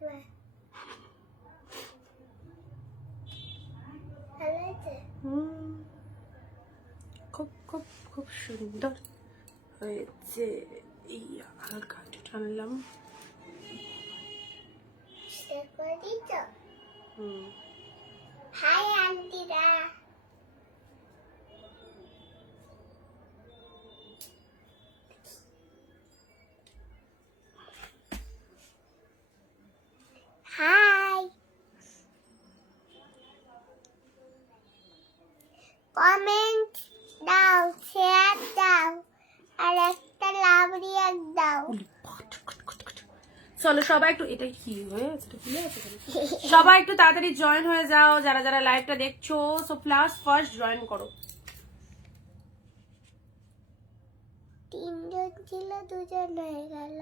খুব খুব খুব সুন্দর হয়েছে। এই হালকা একটু টানলাম। হাই আন্টিরা। হাই, কমেন্ট দাও, শেয়ার দাও, আর একটা লাভ রিয়াক্ট দাও। চলো সবাই একটু, এটা কি হয়েছে, সবাই একটু তাড়াতাড়ি জয়েন হয়ে যাও যারা যারা লাইভটা দেখছো। সো প্লাস ফার্স্ট জয়েন করো। তিনজন ছিল, দুজন হয়ে গেল।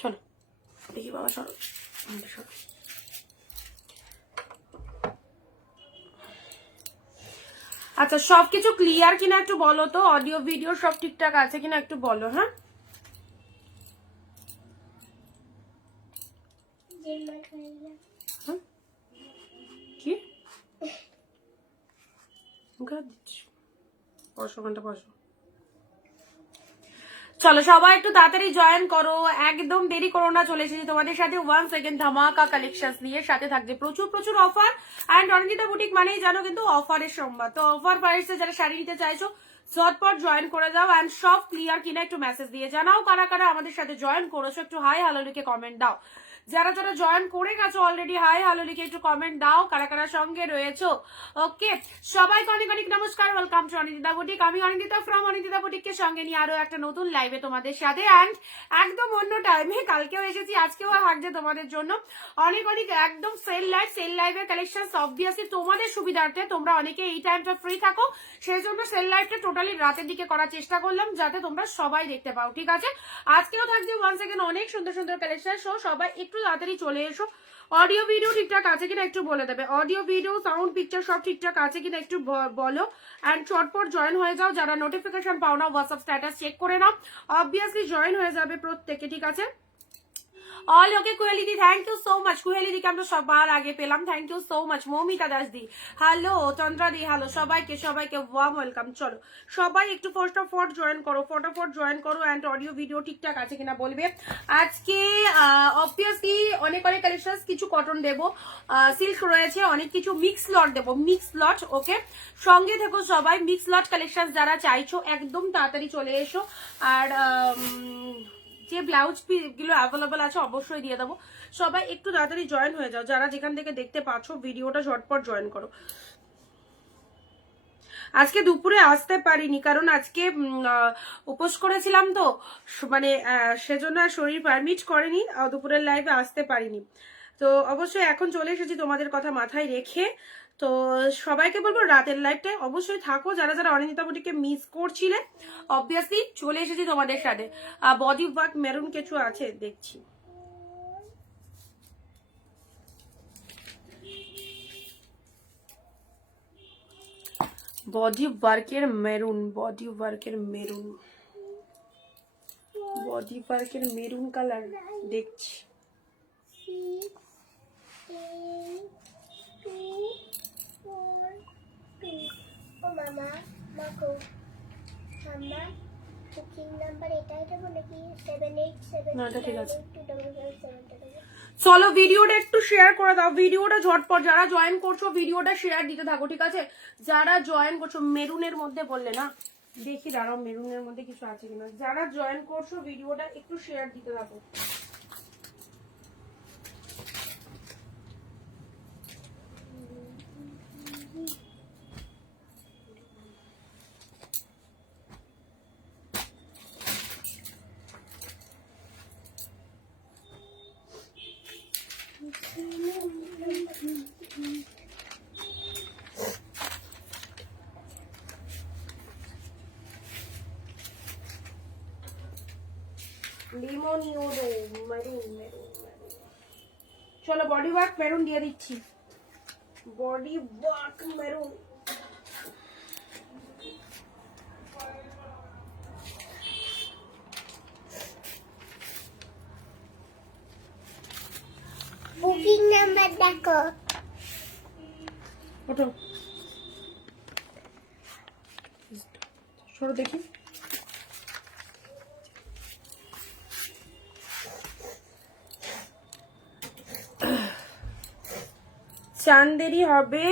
চলো দেখি বাবা, সরো সরো। আচ্ছা সবকিছু ক্লিয়ার কিনা একটু বলো তো, অডিও ভিডিও সব ঠিকঠাক আছে কিনা একটু বলো। হ্যাঁ কি বসো, ঘন্টা বসো। চলো সবাই একটু তাড়াতাড়ি জয়েন করো, একদম দেরি করো না। চলে এসেছি তোমাদের সাথে 1 সেকেন্ড ধামাকা কালেকশন নিয়ে। সাথে থাকছে প্রচুর প্রচুর অফার। অ্যান্ড অনিন্দিতা বুটিক মানেই জানো কিন্তু অফারের সম্ভার। তো অফার প্রাইসে যারা শাড়ি নিতে চাইছো ঝটপট জয়েন করে দাও। অ্যান্ড সব ক্লিয়ার কিনা একটু মেসেজ দিয়ে জানাও কারা কারা আমাদের সাথে জয়েন করেছো। একটু হাই হ্যালো লিখে কমেন্ট দাও। যারা যারা জয়েন করে গেছো অলরেডি হাই হ্যালো লিখে একটু কমেন্ট দাও কারা কারা সঙ্গে রয়েছো। ওকে, সবাইকে অনেক অনেক নমস্কার, ওয়েলকাম টু অনিন্দিতা বুটিক। আমি অনিন্দিতা ফ্রম অনিন্দিতা বুটিককে সঙ্গে নিয়ে আরো একটা নতুন লাইভে তোমাদের সাথে। অ্যান্ড একদম অন্য টাইমে, কালকেও এসেছি আজকেও হাঁটছে তোমাদের জন্য অনেক অনেক একদম সেল লাইভের কালেকশন। অবভিয়াসলি তোমাদের সুবিধার্থে, তোমরা অনেকে এই টাইমটা ফ্রি থাকো, সেই জন্য সেল লাইভটা টোটালি রাতের দিকে করার চেষ্টা করলাম যাতে তোমরা সবাই দেখতে পাও। ঠিক আছে, আজকেও থাকছে 1 সেকেন্ড অনেক সুন্দর সুন্দর কালেকশন। সো সবাই একটু তাড়াতাড়ি চলে এসো। অডিও ভিডিও ঠিকঠাক আছে কিনা একটু বলে দেবে। অডিও ভিডিও সাউন্ড পিকচার সব ঠিকঠাক আছে কিনা একটু বলো। অ্যান্ড চটপট জয়েন হয়ে যাও। যারা নোটিফিকেশন পাও না হোয়াটসঅ্যাপ স্ট্যাটাস চেক করে নাও, অবভিয়াসলি জয়েন হয়ে যাবে প্রত্যেকে। ঠিক আছে, অল ওকে। কুহেলিদি থ্যাংক ইউ সো মাচ। কুহেলিদিকে আমরা সবার আগে পেলাম, thank you so much. Moumita Das দি হ্যালো, চন্দ্রা দি হ্যালো, সবাইকে সবাইকে ওয়ার্ম ওয়েলকাম। চলো সবাই একটু ফটাফট জয়েন করো, ফটাফট জয়েন করো। অ্যান্ড অডিও ভিডিও ঠিকঠাক আছে কিনা বলবে। আজকে অবভিয়াসলি অনেক অনেক কালেকশন, কিছু কটন দেবো, সিল্ক রয়েছে, অনেক কিছু মিক্স লট দেবো, মিক্স লট। ওকে, সঙ্গে থেকো সবাই। মিক্স লট কালেকশন যারা চাইছো একদম তাড়াতাড়ি চলে এসো। আর যে ব্লাউজ পিসগুলো অ্যাভেলেবল আছে অবশ্যই দিয়ে দেবো। সবাই একটু তাড়াতাড়ি জয়েন হয়ে যাও। যারা যেখান থেকে দেখতে পাচ্ছ ভিডিওটা ঝটপট জয়েন করো। আজকে দুপুরে আসতে পারিনি কারণ আজকে উপোস করেছিলাম তো, মানে সেজন্য শরীর পারমিট করেনি, দুপুরের লাইভে আসতে পারিনি। তো অবশ্যই এখন চলে এসেছি তোমাদের কথা মাথায় রেখে। তো সবাইকে বলবো রাতের লাইভটায় অবশ্যই থাকো। যারা যারা অনিন্দিতা বুটিককে মিস করছিলে অবভিয়াসলি চলে এসেছি তোমাদের সাথে। বডি ওয়ার্ক মেরুন কিছু আছে দেখছি। বডি ওয়ার্কের মেরুন, বডি ওয়ার্কের মেরুন, বডি ওয়ার্কের মেরুন কালার দেখছি। চলো ভিডিওটা একটু শেয়ার করে দাও, ভিডিওটা ঝটপট। যারা জয়েন করছো ভিডিওটা শেয়ার দিতে থাকো। ঠিক আছে, যারা জয়েন করছো মেরুনের মধ্যে বললে না, দেখি দাঁড়াও মেরুনের মধ্যে কিছু আছে কিনা। যারা জয়েন করছো ভিডিওটা একটু শেয়ার দিতে থাকো। চলো বডি ওয়ার্ক মেরুন দিয়ে দিচ্ছি, body work maroon. Booking number দেখো। ওঠো, সরো দেখি। চান্দেরি হবে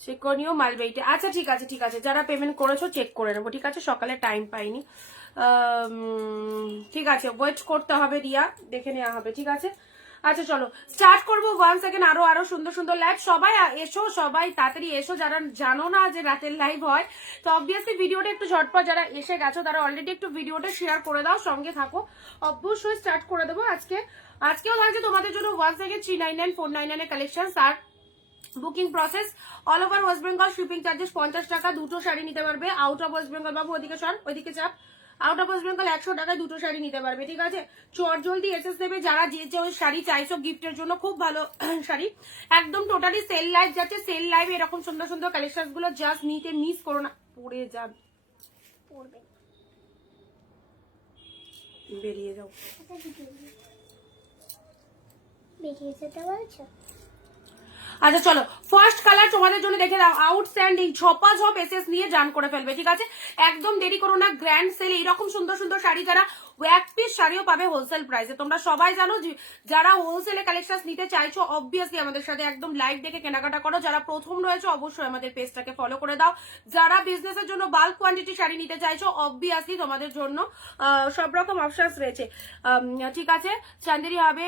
চিকনিও মালবেইটে। আচ্ছা ঠিক আছে ঠিক আছে, যারা পেমেন্ট করেছো চেক করে নেবো, ঠিক আছে? সকালে টাইম পাইনি, ঠিক আছে, ওয়েট করতে হবে রিয়া, দেখে নেওয়া হবে, ঠিক আছে? আচ্ছা চলো স্টার্ট করবো। 1 সেকেন্ড, আরো সুন্দর সুন্দর লাইভ। সবাই এসো, সবাই তাড়াতাড়ি এসো যারা জানো না যে রাতের লাইভ হয়। তো অবভিয়াসলি ভিডিওটা একটু ঝটপট, যারা এসে গেছো তারা অলরেডি একটু ভিডিওটা শেয়ার করে দাও, সঙ্গে থাকো। অবশ্যই স্টার্ট করে দেবো আজকেও থাকছে তোমাদের জন্য 1 সেকেন্ড 399 499 এর কালেকশন। আর booking process all over West Bengal, shipping charges 50 টাকা, দুটো শাড়ি নিতে পারবে। আউট অফ ওয়েস্ট বেঙ্গল বাবু ওদিকে সর, ওইদিকে চাপ। আউট অফ ওয়েস্ট বেঙ্গল 100 টাকায় দুটো শাড়ি নিতে পারবে, ঠিক আছে? চট জলদি এসএস দেবে যারা যে ওই শাড়ি চাইছো গিফটের জন্য, খুব ভালো শাড়ি, একদম টোটালি সেল লাইভ যাচ্ছে। সেল লাইভ এরকম সুন্দর সুন্দর কালেকশন গুলো জাস্ট নিতে মিস করো না, পড়ে যাবে, পড়বে। বেরিয়ে যাও। বেরিয়ে যেতে বলছো? আচ্ছা চলো ফার্স্ট কালার তোমাদের জন্য দেখে দাও, আউটস্ট্যান্ডিং ঝপাঝপ এসএস নিয়ে জান করে ফেলবে, ঠিক আছে? একদম দেরি করো না, গ্র্যান্ড সেল এইরকম সুন্দর সুন্দর শাড়ি, যারা এক পিস শাড়িও পাবে হোলসেল প্রাইসে। তোমরা সবাই জানো যারা হোলসেলে কালেকশন নিতে চাইছো অবভিয়াসলি আমাদের সাথে একদম লাইভ দেখে কেনাকাটা করো। যারা প্রথম রয়েছে অবশ্যই আমাদের পেজটাকে ফলো করে দাও। যারা বিজনেসের জন্য বাল্ক কোয়ান্টিটি শাড়ি নিতে চাইছো অবভিয়াসলি তোমাদের জন্য সব রকম অপশনস রয়েছে, ঠিক আছে? চান্দেরি হবে।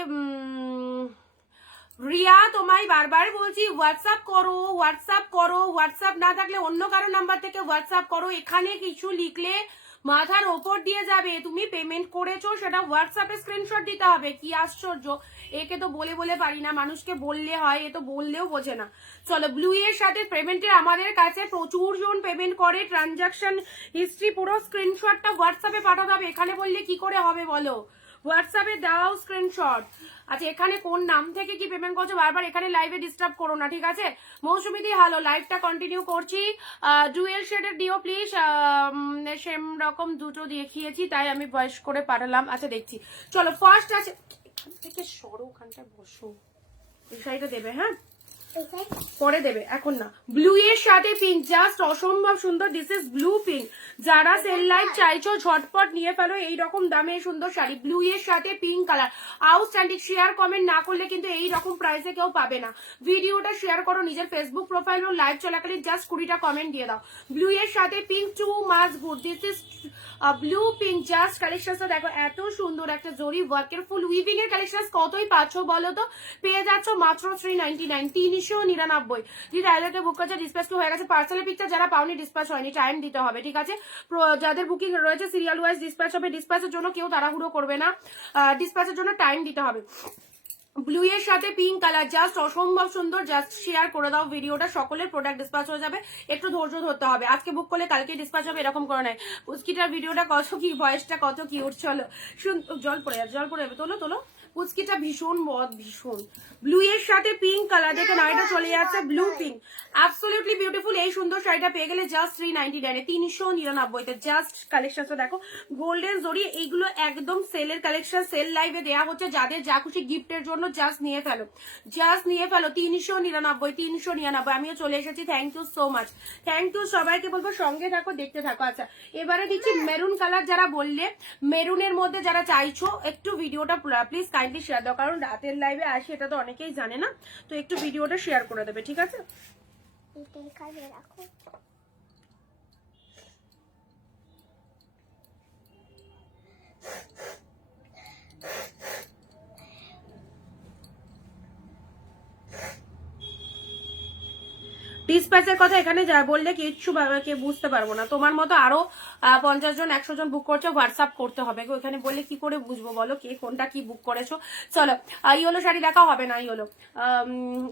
রিয়া তোমায় বারবার বলছি হোয়াটসঅ্যাপ করো, হোয়াটসঅ্যাপ করো, হোয়াটসঅ্যাপ না থাকলে অন্য কারো নাম্বার থেকে হোয়াটসঅ্যাপ করো। এখানে কিছু লিখলে মাথার ওপর দিয়ে যাবে, তুমি পেমেন্ট করেছো সেটা হোয়াটসঅ্যাপে স্ক্রিনশট দিতে হবে। কি আশ্চর্য, একে তো বলে বলে পারি না, মানুষকে বললে হয়, এ তো বললেও বোঝে না। চলো ব্লু এর সাথে পেমেন্টের আমাদের কাছে প্রচুর জন পেমেন্ট করে, ট্রানজাকশন হিস্ট্রি পুরো স্ক্রিনশটটা হোয়াটসঅ্যাপে পাঠাতে হবে। এখানে বললে কি করে হবে বলো, হোয়াটসঅ্যাপে দাও স্ক্রিনশট। আচ্ছা এখানে কোন নাম থেকে কি পেমেন্ট করছো বারবার এখানে লাইভে ডিস্টার্ব করো না, ঠিক আছে? মৌসুমিদি হ্যালো, লাইভটা কন্টিনিউ করছি। ডুয়েল শেডের দিও প্লিজ, সেম রকম দুটো দেখিয়েছি তাই আমি ভয়েস করে পাঠালাম। আচ্ছা দেখছি, চলো ফার্স্ট আছে, এখান থেকে সরো, ওখানটায় বসো, এই শাড়িটা দেবে, হ্যাঁ পরে দেবে, এখন না। ব্লু এর সাথে পিঙ্ক, জাস্ট অসম্ভব সুন্দর, দিস ইজ ব্লু পিঙ্ক। যারা সেল লাইভ চাইছো ঝটপট নিয়ে ফেলো, এইরকম দামে সুন্দর শাড়ি ব্লু এর সাথে pink colour. Outstanding, share comment না করলে কিন্তু এইরকম প্রাইসে কেউ পাবে না। ভিডিওটা শেয়ার করো নিজের ফেসবুক প্রোফাইল ও লাইভ চলাকালীন জাস্ট 20টা কমেন্ট দিয়ে দাও। ব্লু এর সাথে pink, too much good, this is blue pink. Just কালেকশনটা দেখো, এত সুন্দর একটা জরি ওয়ার্কের ফুল উইভিং এর কালেকশন। কতই পাচ্ছ বলো তো? পেয়ে যাচ্ছ মাত্র 399, 399। যে ডায়লগে বুক করছে ডিসপ্যাচ হয়ে গেছে, পার্সেলের পিকচার যারা পাওনি ডিসপ্যাচ হয়নি, টাইম দিতে হবে, ঠিক আছে? যাদের বুকিং রয়েছে সিরিয়াল ওয়াইজ ডিসপ্যাচ হবে, ডিসপ্যাচের জন্য কেউ তাড়াহুড়ো করবে না, ডিসপ্যাচের জন্য টাইম দিতে হবে। ব্লু এর সাথে পিঙ্ক কালার, জাস্ট অসম্ভব সুন্দর, জাস্ট শেয়ার করে দাও ভিডিওটা, সকলের প্রোডাক্ট ডিসপ্যাচ হয়ে যাবে, একটু ধৈর্য ধরতে হবে। আজকে বুক করলে কালকে ডিসপ্যাচ হবে এরকম করে নাই। পুচকিটার ভিডিওটা কত কি, ভয়েসটা কত কিউট, চলো জল পড়ে যাবে, তোলো তোলো। পুচকিটা ভীষণ ভীষণ ব্লু এর সাথে পিঙ্ক কালার, দেখে নাইটা চলে যাচ্ছে ব্লু পিঙ্ক, অ্যাবসলিউটলি বিউটিফুল। এই সুন্দর শাড়িটা পেয়ে গেলে জাস্ট 399, 399। জাস্ট কালেকশনটা দেখো, গোল্ডেন জরি, এইগুলো একদম সেলের কালেকশন, সেল লাইভে দেওয়া হচ্ছে। যাদের যা খুশি গিফটের জন্য জাস্ট নিয়ে ফেলো, জাস্ট নিয়ে ফেলো। 399, 399। আমিও চলে এসেছি, thank you so much, thank you সবাইকে বলবো সঙ্গে থাকো, দেখতে থাকো। আচ্ছা এবারে দিচ্ছি মেরুন কালার, যারা বললে মেরুনের মধ্যে যারা চাইছো একটু ভিডিওটা প্লিজ কাইন্ডলি শেয়ার দাও, কারণ রাতের লাইভে আসি এটা তো অনেকেই জানে না, তো একটু ভিডিওটা শেয়ার করে দেবে, ঠিক আছে? রাখো। ডিসপ্যাচের কথা এখানে যা বললে কিচ্ছু কে বুঝতে পারবো না। তোমার মতো আরো 50 জন 100 জন বুক করছো, হোয়াটসঅ্যাপ করতে হবে, এখানে বললে কি করে বুঝবো বলো কে কোনটা কি বুক করেছো? চলো ইয়েলো শাড়ি দেখা হবে না,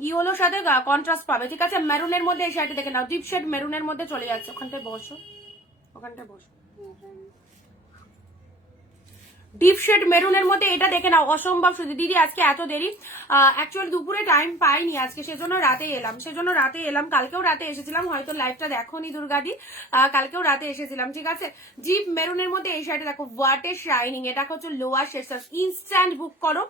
ইয়েলোর সাথে কন্ট্রাস্ট পাবে, ঠিক আছে? মেরুনের মধ্যে এই শাড়িটা দেখে নাও, ডিপ শেড মেরুনের মধ্যে চলে যাচ্ছে। ওখানটায় বসো, ওখানটায় বসো। ডিপ শেড মেরুনের মধ্যে এটা দেখে নাও, অসম্ভব সুন্দর। দিদি আজকে এত দেরি, অ্যাকচুয়ালি দুপুরে টাইম পাইনি আজকে, সেজন্য রাতে এলাম। কালকেও রাতে এসেছিলাম, হয়তো লাইভটা দেখোনি দুর্গাদি, কালকেও রাতে এসেছিলাম, ঠিক আছে। ডিপ মেরুনের মধ্যে এই শাড়িটা দেখো, ওয়াটের শাইনিং, এটা হচ্ছে লোয়ার শেড। ইনস্ট্যান্ট বুক করো,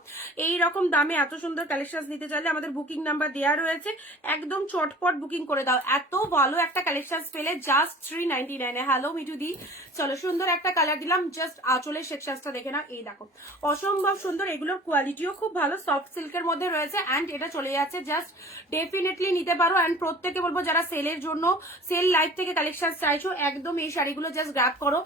এই রকম দামে এত সুন্দর কালেকশন নিতে চাইলে আমাদের বুকিং নাম্বার দেওয়া রয়েছে, একদম চটপট বুকিং করে দাও। এত ভালো একটা কালেকশন পেলে জাস্ট 399 এ। হ্যালো মিঠু দি, চলো সুন্দর একটা কালার দিলাম, জাস্ট আঁচলের সেকশনটা দেখে না, এই দেখো অসম্ভব সুন্দর। এগুলোর কোয়ালিটিও খুব ভালো, সফট সিল্কের মধ্যে রয়েছে অ্যান্ড এটা চলে যাচ্ছে, জাস্ট ডেফিনেটলি নিতে পারো। অ্যান্ড প্রত্যেকে বলবো যারা সেলের জন্য, সেল লাইভ থেকে কালেকশন চাইছো, একদম এই শাড়িগুলো জাস্ট গ্র্যাব করো।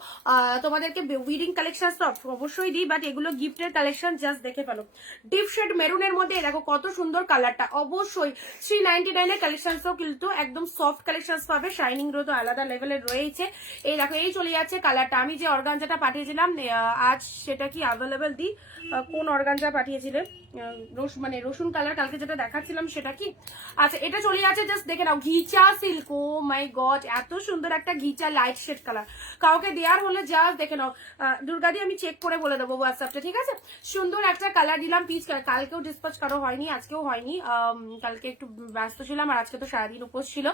তোমাদেরকে উইডিং কালেকশন তো অবশ্যই দিই, বাট এগুলো গিফটের কালেকশন, জাস্ট দেখে ফেলো। ডিপ শেড মেরুনের মধ্যে দেখো কত সুন্দর কালারটা, অবশ্যই 399 এর কালেকশনসও কিন্তু একদম সফট কালেকশন পাবে, শাইনিং রো তো আলাদা লেভেলের রয়েছে। এই দেখো এই চলে যাচ্ছে কালারটা। আমি যে অর্গানজাটা পাঠিয়েছিলাম আজ, সেটা কি অ্যাভেলেবেল দি, কোন অর্গানজা পাঠিয়েছিলে, মানে রসুন কালার, কালকে যেটা দেখাচ্ছিলাম সেটা কি, আচ্ছা এটা চলে যাচ্ছে, জাস্ট দেখে নাও, ঘিচা সিল্ক। ও মাই গড, এত সুন্দর একটা ঘিচা লাইট শেড কালার, কাউকে দেওয়ার হলে জাস্ট দেখে নাও। দুর্গাদি আমি চেক করে বলে দেবো হোয়াটসঅ্যাপটা, ঠিক আছে। সুন্দর একটা কালার দিলাম, পিচ কালার, কালকেও ডিসপাচ কারো হয়নি, আজকেও হয়নি, কালকে একটু ব্যস্ত ছিলাম, আর আজকে তো সারাদিন উপোস ছিল।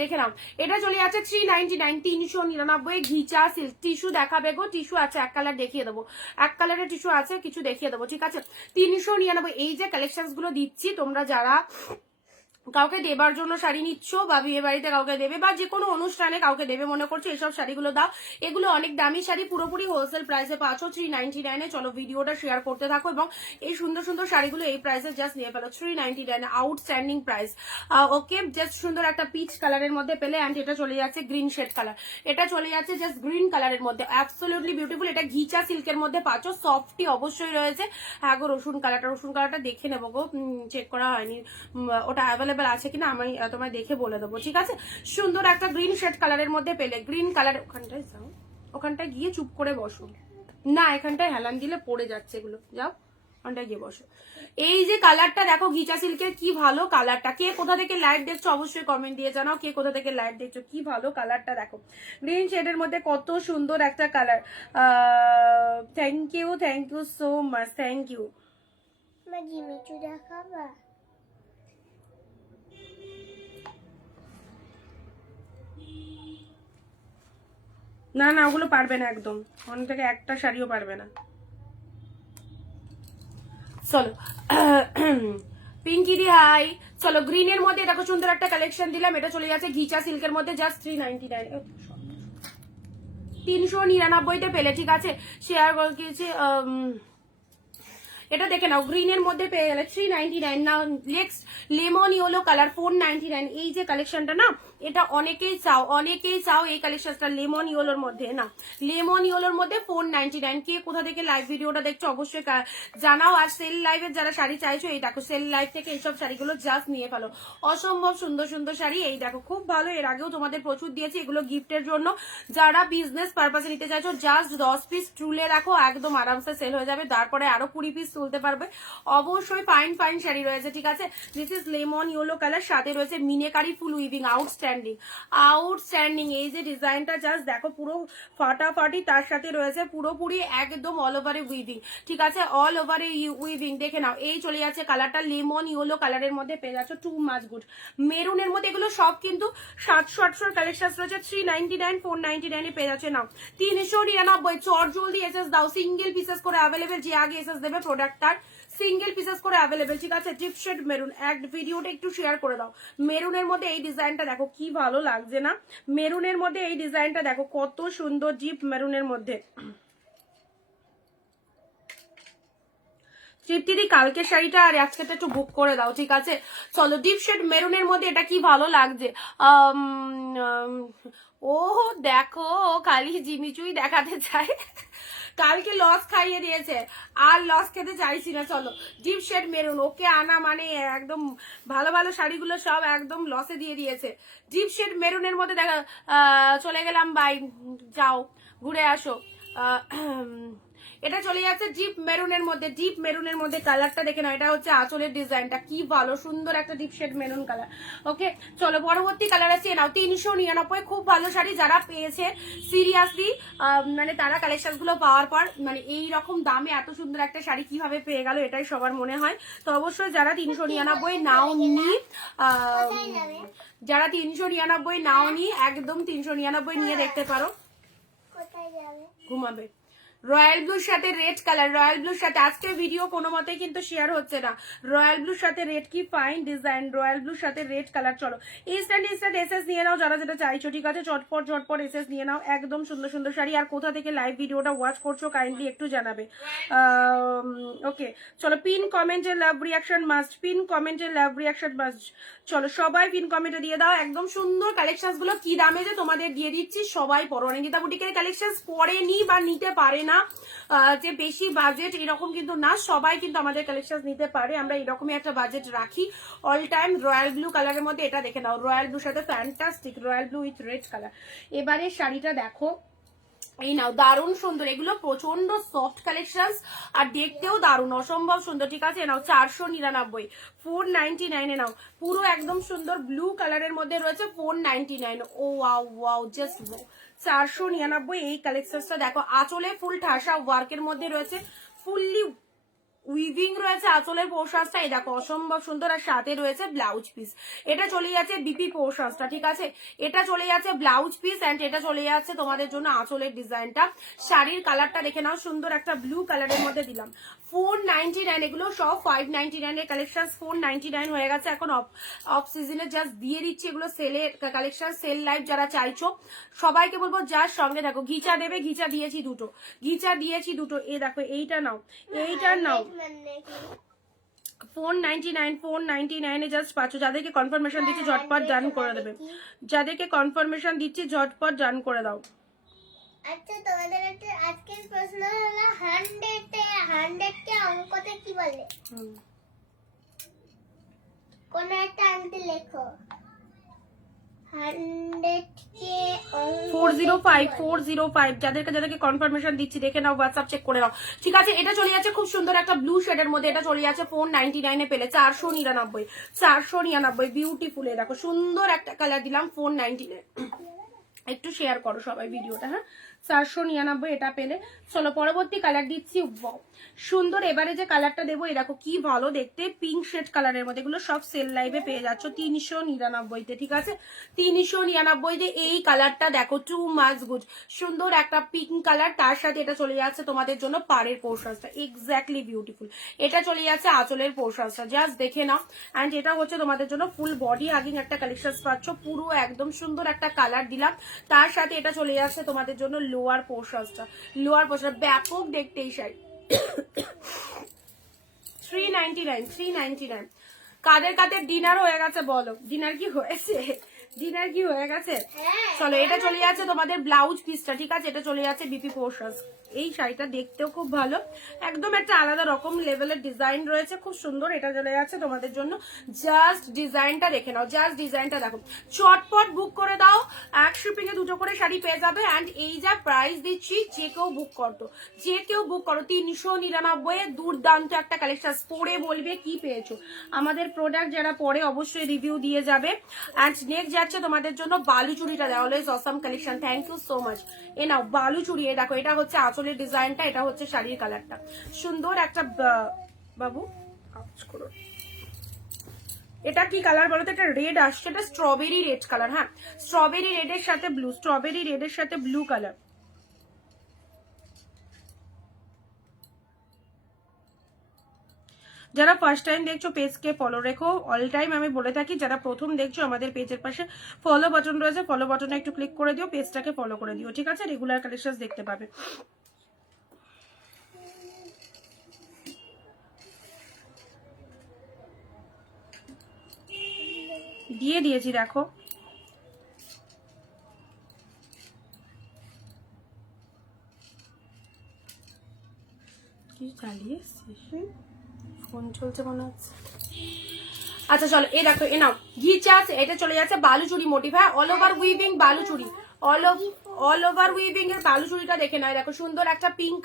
দেখে নাও, এটা চলে যাচ্ছে 399, 399 ঘিচা সিল্ক। টিস্যু দেখাবে গো, টিস্যু আছে, এক কালার দেখিয়ে দেবো, এক কালারের টিস্যু আছে, কিছু দেখিয়ে দেবো, ঠিক আছে। 399। এই যে কালেকশন গুলো দিচ্ছি, তোমরা যারা কাউকে দেবার জন্য শাড়ি নিচ্ছ, বা বিয়ে বাড়িতে কাউকে দেবে, বা যে কোনো অনুষ্ঠানে কাউকে দেবে মনে করছো, এইসব শাড়িগুলো দাও। এগুলো অনেক দামি শাড়ি, পুরোপুরি হোলসেল প্রাইসে পাচ্ছ 399 এ। চলো ভিডিওটা শেয়ার করতে থাকো, এবং এই সুন্দর সুন্দর শাড়িগুলো এই প্রাইসে জাস্ট নিয়ে ফেলো, 399, আউটস্ট্যান্ডিং প্রাইস। ওকে, জাস্ট সুন্দর একটা পিচ কালারের মধ্যে পেলে। অ্যান্ড এটা চলে যাচ্ছে গ্রিন শেড কালার, এটা চলে যাচ্ছে জাস্ট গ্রিন কালারের মধ্যে, অ্যাবসলিউটলি বিউটিফুল। এটা ঘিচা সিল্কের মধ্যে পাচ্ছ, সফটই অবশ্যই রয়েছে। হ্যাঁ গো, রসুন কালারটা দেখে নেবো গো, চেক করা হয়নি, ওটা অ্যাভেলেবেল আছে কিনা আমি তোমায় দেখে বলে দেবো, ঠিক আছে। সুন্দর একটা গ্রিন শেড কালারের মধ্যে পেলে, গ্রিন কালার। ওখানটায় যাও, ওখানটায় গিয়ে চুপ করে বসো, না এখানটায় হেলান দিলে পড়ে যাচ্ছে এগুলো, যাও ওখানটায় গিয়ে বসো। এই যে কালারটা দেখো, ঘিচা সিল্কের, কি ভালো কালারটা। কে কোথা থেকে লাইট দেখছো অবশ্যই কমেন্ট দিয়ে জানাও, কে কোথা থেকে লাইট দেখছো, কি ভালো কালারটা দেখো, গ্রিন শেডের মধ্যে কত সুন্দর একটা colour. Thank you so much, thank you. Mithu দেখাবা? না না, ওগুলো পারবে না একদম, ওখান থেকে একটা শাড়িও পারবে না। চলো পিঙ্কি দি হাই। চলো গ্রিনের মধ্যে দেখো সুন্দর একটা কালেকশন দিলাম, এটা চলে যাচ্ছে ঘিচা সিল্কের মধ্যে, জাস্ট 399, 399 পেলে, ঠিক আছে। শেয়ার করেছি, এটা দেখে নাও, গ্রিনের মধ্যে পেয়ে গেলে 399। না নেক্সট লেমন ইয়েলো কালার, 499। এই যে কালেকশনটা না, এটা অনেকেই চাও এই কালেকশনটা, লেমন ইয়েলোর মধ্যে, না লেমন ইয়েলোর মধ্যে 499। কে কোথা থেকে লাইভ ভিডিওটা দেখছো অবশ্যই জানাও। আর সেল লাইভের যারা শাড়ি চাইছো, এই দেখো সেল লাইভ থেকে এইসব শাড়িগুলো জাস্ট নিয়ে ফেলো, অসম্ভব সুন্দর সুন্দর শাড়ি। এই দেখো খুব ভালো, এর আগেও তোমাদের প্রচুর দিয়েছি, এগুলো গিফটের জন্য, যারা বিজনেস পারপাসে নিতে চাইছো জাস্ট 10 পিস তুলে রাখো, একদম আরামসে সেল হয়ে যাবে, তারপরে আরো 20 পিস তুলতে পারবে। অবশ্যই ফাইন শাড়ি রয়েছে, ঠিক আছে। This is lemon yellow colour, সাথে রয়েছে মিনেকারি ফুল উইভিং, আউটস্ট্যান্ডিং। এই যে ডিজাইনটা জাস্ট দেখো, পুরো ফাটাফাটি, তার সাথে রয়েছে পুরোপুরি একদম অল ওভারে উইভিং, ঠিক আছে, অল ওভারে উইভিং। দেখে নাও, এই চলে যাচ্ছে কালারটা, লেমন ইয়েলো কালারের মধ্যে পেয়ে যাচ্ছ, টু মাচ গুড। মেরুনের মধ্যে এগুলো সব কিন্তু 700-800 কালেকশন রয়েছে, 399, 499 পেয়ে যাচ্ছে। নাও 399, চট জলদি এসএস দাও, সিঙ্গেল পিসেস করে অ্যাভেলেবেল, যে আগে এসএস দেবে প্রোডাক্টটার সিঙ্গেল পিসেস করে অ্যাভেলেবেল, ঠিক আছে। ডিপ শেড মেরুন, এক ভিডিওটা একটু শেয়ার করে দাও। মেরুনের মধ্যে এই ডিজাইনটা দেখো, কি ভালো লাগছে না, মেরুনের মধ্যে এই ডিজাইনটা দেখো, কত সুন্দর, ডিপ মেরুনের মধ্যে। তৃপ্তিদি কালকের শাড়িটা আর আজকেটা একটু বুক করে দাও, ঠিক আছে। চলো ডিপ শেড মেরুনের মধ্যে এটা কি ভালো লাগছে। ও দেখো, খালি জিমিচুই দেখাতে চাই, কালকে লস খাইয়ে দিয়েছে, আর লস খেতে চাইছি না। চলো ডিপ শেড মেরুন, ওকে আনা মানে একদম ভালো ভালো শাড়িগুলো সব একদম লসে দিয়ে দিয়েছে। ডিপ শেড মেরুনের মধ্যে দেখা, চলে গেলাম, বাই, যাও ঘুরে আসো। এটা চলে যাচ্ছে ডিপ মেরুনের মধ্যে, ডিপ মেরুনের মধ্যে কালারটা দেখে নাও, এটা হচ্ছে আঁচলের ডিজাইনটা, কি ভালো সুন্দর একটা ডিপ শেড মেরুন কালার। ওকে চলো পরবর্তী কালার আছে নাও 399, খুব ভালো শাড়ি, যারা পেয়েছে সিরিয়াসলি মানে তারা কালেকশন গুলো পাওয়ার পর মানে এই রকম দামে এত সুন্দর একটা শাড়ি কিভাবে পেয়ে গেল এটাই সবার মনে হয়। তো অবশ্যই যারা 399 নাও নি, যারা 399 নাও নি একদম 399 নিয়ে দেখতে পারো। কোথায় যাবে? ঘুমাবে। রয়্যাল ব্লুর সাথে রেড কালার, রয়্যাল ব্লুর সাথে আজকে ভিডিও কোনো মতেই কিন্তু শেয়ার হচ্ছে না। রয়্যাল ব্লুর সাথে রেড, কি ফাইন ডিজাইন, রয়্যাল ব্লুর সাথে রেড কালার। চলো ইনস্ট্যান্ট এসএস নিয়ে নাও যারা যেটা চাইছো, ঠিক আছে? ঝটপট এসএস নিয়ে নাও, একদম সুন্দর সুন্দর শাড়ি। আর কোথা থেকে লাইভ ভিডিওটা ওয়াচ করছো কাইন্ডলি একটু জানাবে। ওকে চলো, পিন কমেন্টে লাভ রিয়াকশন মাস্ট, পিন কমেন্টে লাভ রিয়াকশন মাস্ট। চলো সবাই পিন কমেন্টে দিয়ে দাও। একদম সুন্দর কালেকশন গুলো কি দামে যে তোমাদের দিয়ে দিচ্ছি, সবাই পরো। অনিন্দিতা বুটিকের কালেকশন পরেনি বা নিতে পারে না, যে বেশি বাজেট এরকম কিন্তু না, সবাই কিন্তু আমাদের কালেকশন নিতে পারে। আমরা এরকমই একটা বাজেট রাখি অল টাইম। রয়্যাল ব্লু কালারের মধ্যে এটা দেখে নাও, রয়্যাল ব্লুর সাথে fantastic, royal blue with red colour. এবারে শাড়িটা দেখো, এই নাও দারুণ সুন্দর, এগুলো প্রচন্ড সফট কালেকশন আর দেখতেও দারুণ অসম্ভব সুন্দর, ঠিক আছে? নাও 499, 499 এ নাও, পুরো একদম সুন্দর ব্লু কালারের মধ্যে রয়েছে 499। ও ওয়াও ওয়াও, জাস্ট 499 এই কালেকশনটা দেখো। আঁচলে ফুল ঠাসা ওয়ার্কের মধ্যে রয়েছে, ফুললি উইভিং রয়েছে আঁচলের পোর্শনটা, এই দেখো অসম্ভব সুন্দর। আর সাথে রয়েছে ব্লাউজ পিস, এটা চলে যাচ্ছে বিপি পোর্শনটা, ঠিক আছে? এটা চলে যাচ্ছে ব্লাউজ পিস এন্ড এটা চলে যাচ্ছে তোমাদের জন্য আঁচলের ডিজাইনটা। শাড়ির কালারটা দেখে নাও, সুন্দর একটা ব্লু কালারের মধ্যে দিলাম। 499, এগুলো সব 599 এর কালেকশন, 499 হয়ে গেছে এখন। অফ সিজনে জাস্ট দিয়ে দিচ্ছি এগুলো সেলের কালেকশন, সেল লাইভ যারা চাইছো সবাইকে বলবো যার সঙ্গে দেখো ঘিচা দেবে, ঘিচা দিয়েছি দুটো, ঘিচা দিয়েছি দুটো। এ দেখো এইটা নাও, এইটা নাও 499, 499 এ জাস্ট পাচ্ছ। যাদেরকে কনফার্মেশন দিচ্ছি ঝটপট ডান করে দেবে, যাদেরকে কনফার্মেশন দিচ্ছি ঝটপট ডান করে দাও। আচ্ছা তোমাদের একটা আজকের প্রশ্ন হলো 100 কে অঙ্কতে কি বলে? কোন একটা আনতে লেখো 100 কে 405, যাদেরকে কনফার্মেশন দিচ্ছি দেখে নাও, হোয়াটসঅ্যাপ চেক করে নাও, ঠিক আছে? এটা চলে যাচ্ছে খুব সুন্দর একটা ব্লু শেডের মধ্যে, এটা চলে যাচ্ছে 499 এ পেলে 499, বিউটিফুল। দেখো সুন্দর একটা কালার দিলাম 499। একটু শেয়ার করো সবাই ভিডিওটা, হ্যাঁ? 499 এটা পেলে। চলো পরবর্তী কালার দিচ্ছি, সুন্দর। এবারে যে কালারটা দেবো এই দেখো কি ভালো দেখতে, পিঙ্ক শেড কালারের মধ্যে, এগুলো সব সেল লাইভে পেয়ে যাচ্ছ 399 তে, ঠিক আছে? 399 তে এই কালারটা দেখো, টু মাচ গুড, সুন্দর একটা পিঙ্ক কালার। তার সাথে এটা চলে যাচ্ছে তোমাদের জন্য পাড়ের পোর্শনটা, এক্স্যাক্টলি বিউটিফুল। এটা চলে যাচ্ছে আঁচলের পোর্শনটা, জাস্ট দেখে নাও। অ্যান্ড এটা হচ্ছে তোমাদের জন্য ফুল বডি হাগিং একটা কালেকশন পাচ্ছ, পুরো একদম সুন্দর একটা কালার দিলাম। তার সাথে এটা চলে যাচ্ছে তোমাদের জন্য লোয়ার পোর্শনটা, লোয়ার পোর্শন ব্যাপক দেখতে এই শাড়ি। 399। কাদের কাদের ডিনার হয়ে গেছে বলো, ডিনার কি হয়েছে? ডিনার কি হয়ে গেছে? চলো এটা চলে যাচ্ছে তোমাদের ব্লাউজ পিসটা, ঠিক আছে? এটা চলে যাচ্ছে বিপি পোর্শন। এই শাড়িটা দেখতেও খুব ভালো, একদম একটা আলাদা রকম লেভেলের ডিজাইন রয়েছে, খুব সুন্দর। এটা চলে যাচ্ছে তোমাদের জন্য, জাস্ট ডিজাইনটা দেখে নাও, জাস্ট ডিজাইনটা দেখো। চটপট বুক করে দাও, এক শিপিং এ দুটো করে শাড়ি পেয়ে যাবে। অ্যান্ড এই যা প্রাইস দিচ্ছি, যে কেউ বুক করতো, যে কেউ বুক করো 399 দুর্দান্ত একটা কালেকশন, পরে বলবে কি পেয়েছো। আমাদের প্রোডাক্ট যারা পরে অবশ্যই রিভিউ দিয়ে যাবে। অ্যান্ড নেক্সট যাচ্ছে তোমাদের জন্য বালুচুরিটা, দেওয়া always awesome collection, thank you so much. এ নাও বালুচুরি, এ দেখো এটা হচ্ছে আঁচলের ডিজাইনটা, এটা হচ্ছে শাড়ির কালারটা, সুন্দর একটা বাবু করো। এটা কি কালার বলো তো? এটা রেড আসছে, এটা স্ট্রবেরি রেড কালার, হ্যাঁ স্ট্রবেরি রেডের সাথে ব্লু, স্ট্রবেরি রেডের সাথে ব্লু কালার। যারা ফার্স্ট টাইম দেখছো পেজকে ফলো রেখো, অল টাইম আমি বলে থাকি যারা প্রথম দেখছো আমাদের পেজের পাশে ফলো বাটন রয়েছে, ফলো বাটনে একটু ক্লিক করে দিও, পেজটাকে ফলো করে দিও, ঠিক আছে? রেগুলার কালেকশন দেখতে পাবে। দিয়ে দিয়েছি দেখো, কি চালিয়ে ফোন চলছে মনে হচ্ছে। আচ্ছা চলো এ দেখো, এ নাও ঘিচা, এটা চলে যাচ্ছে বালুচুরি মোটিভ, হ্যাঁ all over weaving Baluchari, all over weaving এর বালুচুরিটা দেখে নাও, দেখো সুন্দর একটা পিঙ্ক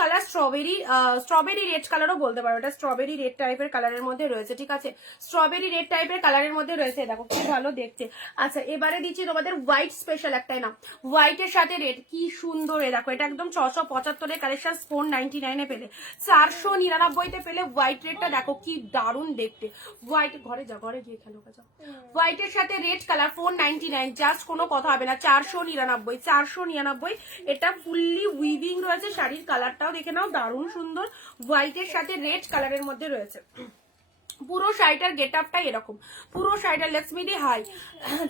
কালার স্ট্রবেরি রেড কালারও বলতে পারো, এটা স্ট্রবেরি রেড টাইপের কালারের মধ্যে রয়েছে, ঠিক আছে, স্ট্রবেরি রেড টাইপের কালারের মধ্যে রয়েছে, দেখো খুব ভালো দেখতে। আচ্ছা এবারে দিচ্ছি তোমাদের হোয়াইট স্পেশাল একটাই না, হোয়াইটের সাথে রেড, কি সুন্দর, দেখো এটা একদম 675 এর কালেকশন, 499 এ পেলে, 499 তে পেলে হোয়াইট রেডটা, দেখো কি দারুণ দেখতে। হোয়াইট ঘরে গিয়ে খেলো কাজা। হোয়াইটের সাথে রেড কালার 499, জাস্ট কোনো কথা হবে না, 499। এটা ফুললি উইভিং রয়েছে, শাড়ির কালারটাও দেখে নাও দারুণ সুন্দর, হোয়াইটের সাথে রেড কালারের মধ্যে রয়েছে। পুরো শাড়িটার গেট আপটাই এরকম, পুরো শাড়িটার লক্ষ্মীদি হাই।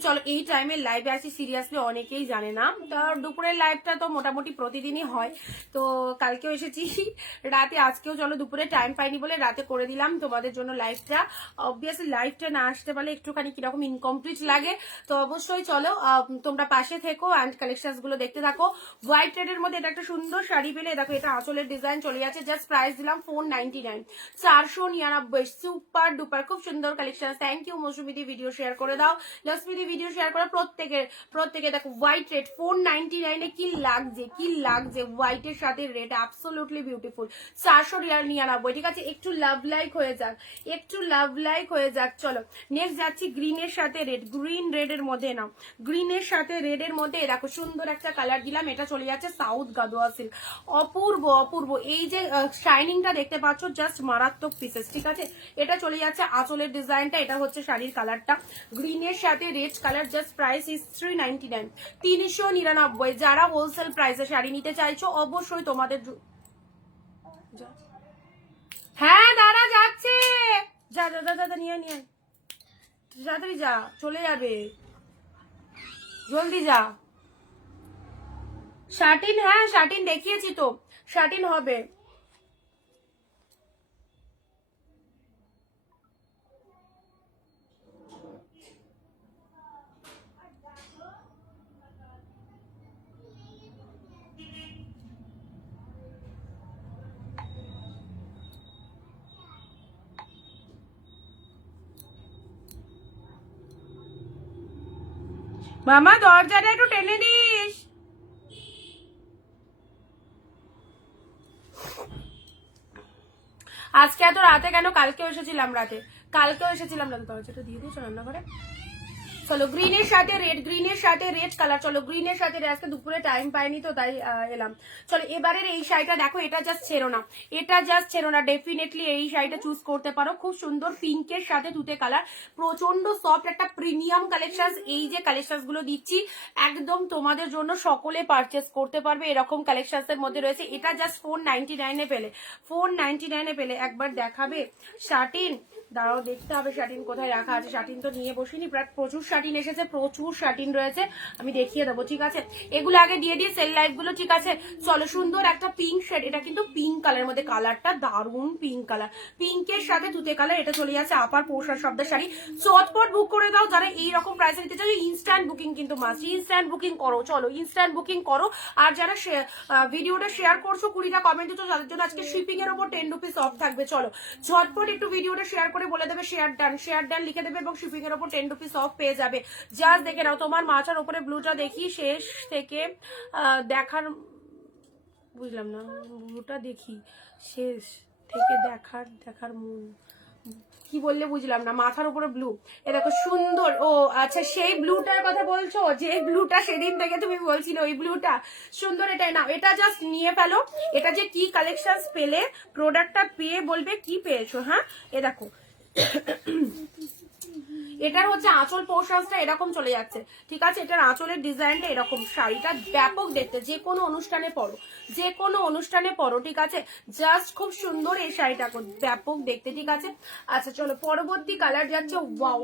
চলো এই টাইমের লাইভে আসি, সিরিয়াসলি অনেকেই জানে না, তার দুপুরের লাইভটা তো মোটামুটি প্রতিদিনই হয়, তো কালকেও এসেছি রাতে, আজকেও চলো দুপুরে টাইম পাইনি বলে রাতে করে দিলাম তোমাদের জন্য লাইভটা। অবভিয়াসলি লাইভটা না আসতে পারলে একটুখানি কিরকম ইনকমপ্লিট লাগে, তো অবশ্যই চলো তোমরা পাশে থেকো অ্যান্ড কালেকশন গুলো দেখতে থাকো। হোয়াইট রেডের মধ্যে এটা একটা সুন্দর শাড়ি পেলে, দেখো এটা আঁচলের ডিজাইন চলে যাচ্ছে, জাস্ট প্রাইস দিলাম 499, 499, সুপার ডুপার খুব সুন্দর কালেকশন। থ্যাংক ইউ মৌসুমিদি, ভিডিও শেয়ার করে দাও, লক্ষ্মীদি ভিডিও শেয়ার করো, প্রত্যেকে দেখো হোয়াইট রেড 499 এ কি লাগছে হোয়াইটের সাথে রেড, অ্যাবসলিউটলি বিউটিফুল, 499, ঠিক আছে, একটু লাভ লাইক হয়ে যাক। চলো নেক্সট যাচ্ছি গ্রিনের সাথে রেড, গ্রিন রেড এর মধ্যে নাও, গ্রিনের সাথে রেড এর মধ্যে দেখো সুন্দর একটা কালার দিলাম, এটা চলে যাচ্ছে সাউথ গাদোয়া সিল্ক, অপূর্ব এই যে শাইনিংটা দেখতে পাচ্ছ, জাস্ট মারাত্মক পিসেস, ঠিক আছে, এটা চলে যাচ্ছে আঁচলের ডিজাইনটা, এটা হচ্ছে শাড়ির কালারটা, গ্রিনের সাথে red colour, just price is 399, 399। যারা হোলসেল প্রাইসে শাড়ি নিতে চাইছো অবশ্যই তোমাদের, হ্যাঁ দাঁড়া যাচ্ছে, যা নিয়ে তাড়াতাড়ি যা, চলে যাবে, জলদি যা। শাটিন, হ্যাঁ শাটিন দেখিয়েছি তো, শাটিন হবে। মামা দরজাটা একটু টেনে দিস। আজকে এত রাতে কেন, কালকেও এসেছিলাম রাতে, দরজাটা দিয়ে দিয়েছো রান্নাঘরে। চলো গ্রিনের সাথে রেড কালার, চলো গ্রিনের সাথে আজকে দুপুরে টাইম পাইনি তো তাই এলাম। চলো এবারের এই শাড়িটা দেখো, এটা জাস্ট ছেড়ো না, ডেফিনেটলি এই শাড়িটা চুজ করতে পারো, খুব সুন্দর পিঙ্কের সাথে তুতে কালার, প্রচন্ড সফট একটা প্রিমিয়াম কালেকশন। এই যে কালেকশন গুলো দিচ্ছি একদম তোমাদের জন্য, সকলে পারচেস করতে পারবে, এরকম কালেকশন এর মধ্যে রয়েছে। এটা জাস্ট 499 এ পেলে, একবার দেখাবে শাটিন, দাঁড়াও দেখতে হবে শাটিন কোথায় রাখা আছে, শাটিন তো নিয়ে বসিনি, প্রচুর শাটিন এসেছে, প্রচুর শাটিন রয়েছে, আমি দেখিয়ে দেবো, ঠিক আছে, এগুলো আগে দিয়ে সেল লাইট গুলো, ঠিক আছে। চলো সুন্দর একটা পিঙ্ক শেড, এটা কিন্তু পিঙ্ক কালারের মধ্যে, কালারটা দারুণ পিঙ্ক কালার, পিঙ্কের সাথে তুতে কালার, এটা চলে যাচ্ছে আপার পোশাক শব্দের শাড়ি, চটপট বুক করে দাও যারা এইরকম প্রাইসে নিতে চাও, ইনস্ট্যান্ট বুকিং কিন্তু মাস্ট, ইনস্ট্যান্ট বুকিং করো, চলো ইনস্ট্যান্ট বুকিং করো। আর যারা ভিডিওটা শেয়ার করছো 20টা কমেন্ট দিচ্ছ, তাদের জন্য আজকে শিপিং এর উপর 10 রুপিস অফ থাকবে, চলো ঝটপট একটু ভিডিওটা শেয়ার করে বলে দেবে শেয়ার ডান লিখে দেবে, এবং শিপিং এর উপর 10 রুপিস অফ পেয়ে যাবে। জাস্ট দেখে নাও, তোমার মাথার উপরে ব্লুটা দেখি শেষ থেকে দেখার, বুঝলাম না, ব্লুটা দেখি শেষ থেকে দেখার মন, কি বললে বুঝলাম না, মাথার উপরে ব্লু, এ দেখো সুন্দর, ও আচ্ছা সেই ব্লুটার কথা বলছো, যে ব্লুটা সেদিন থেকে তুমি বলছিলে, ওই ব্লুটা সুন্দর, এটাই না, এটা জাস্ট নিয়ে ফেলো, এটা যে কি কালেকশন পেলে, প্রোডাক্টটা পেয়ে বলবে কি পেয়েছো, হ্যাঁ এ দেখো এটার হচ্ছে আঁচল পোর্শনটা এরকম চলে যাচ্ছে, ঠিক আছে, এটার আঁচলের ডিজাইনটা এরকম, শাড়িটা ব্যাপক দেখতে, যে কোনো অনুষ্ঠানে পরো, ঠিক আছে, জাস্ট খুব সুন্দর এই শাড়িটা ব্যাপক দেখতে, ঠিক আছে। আচ্ছা চলো পরবর্তী কালার যাচ্ছে, ওয়াও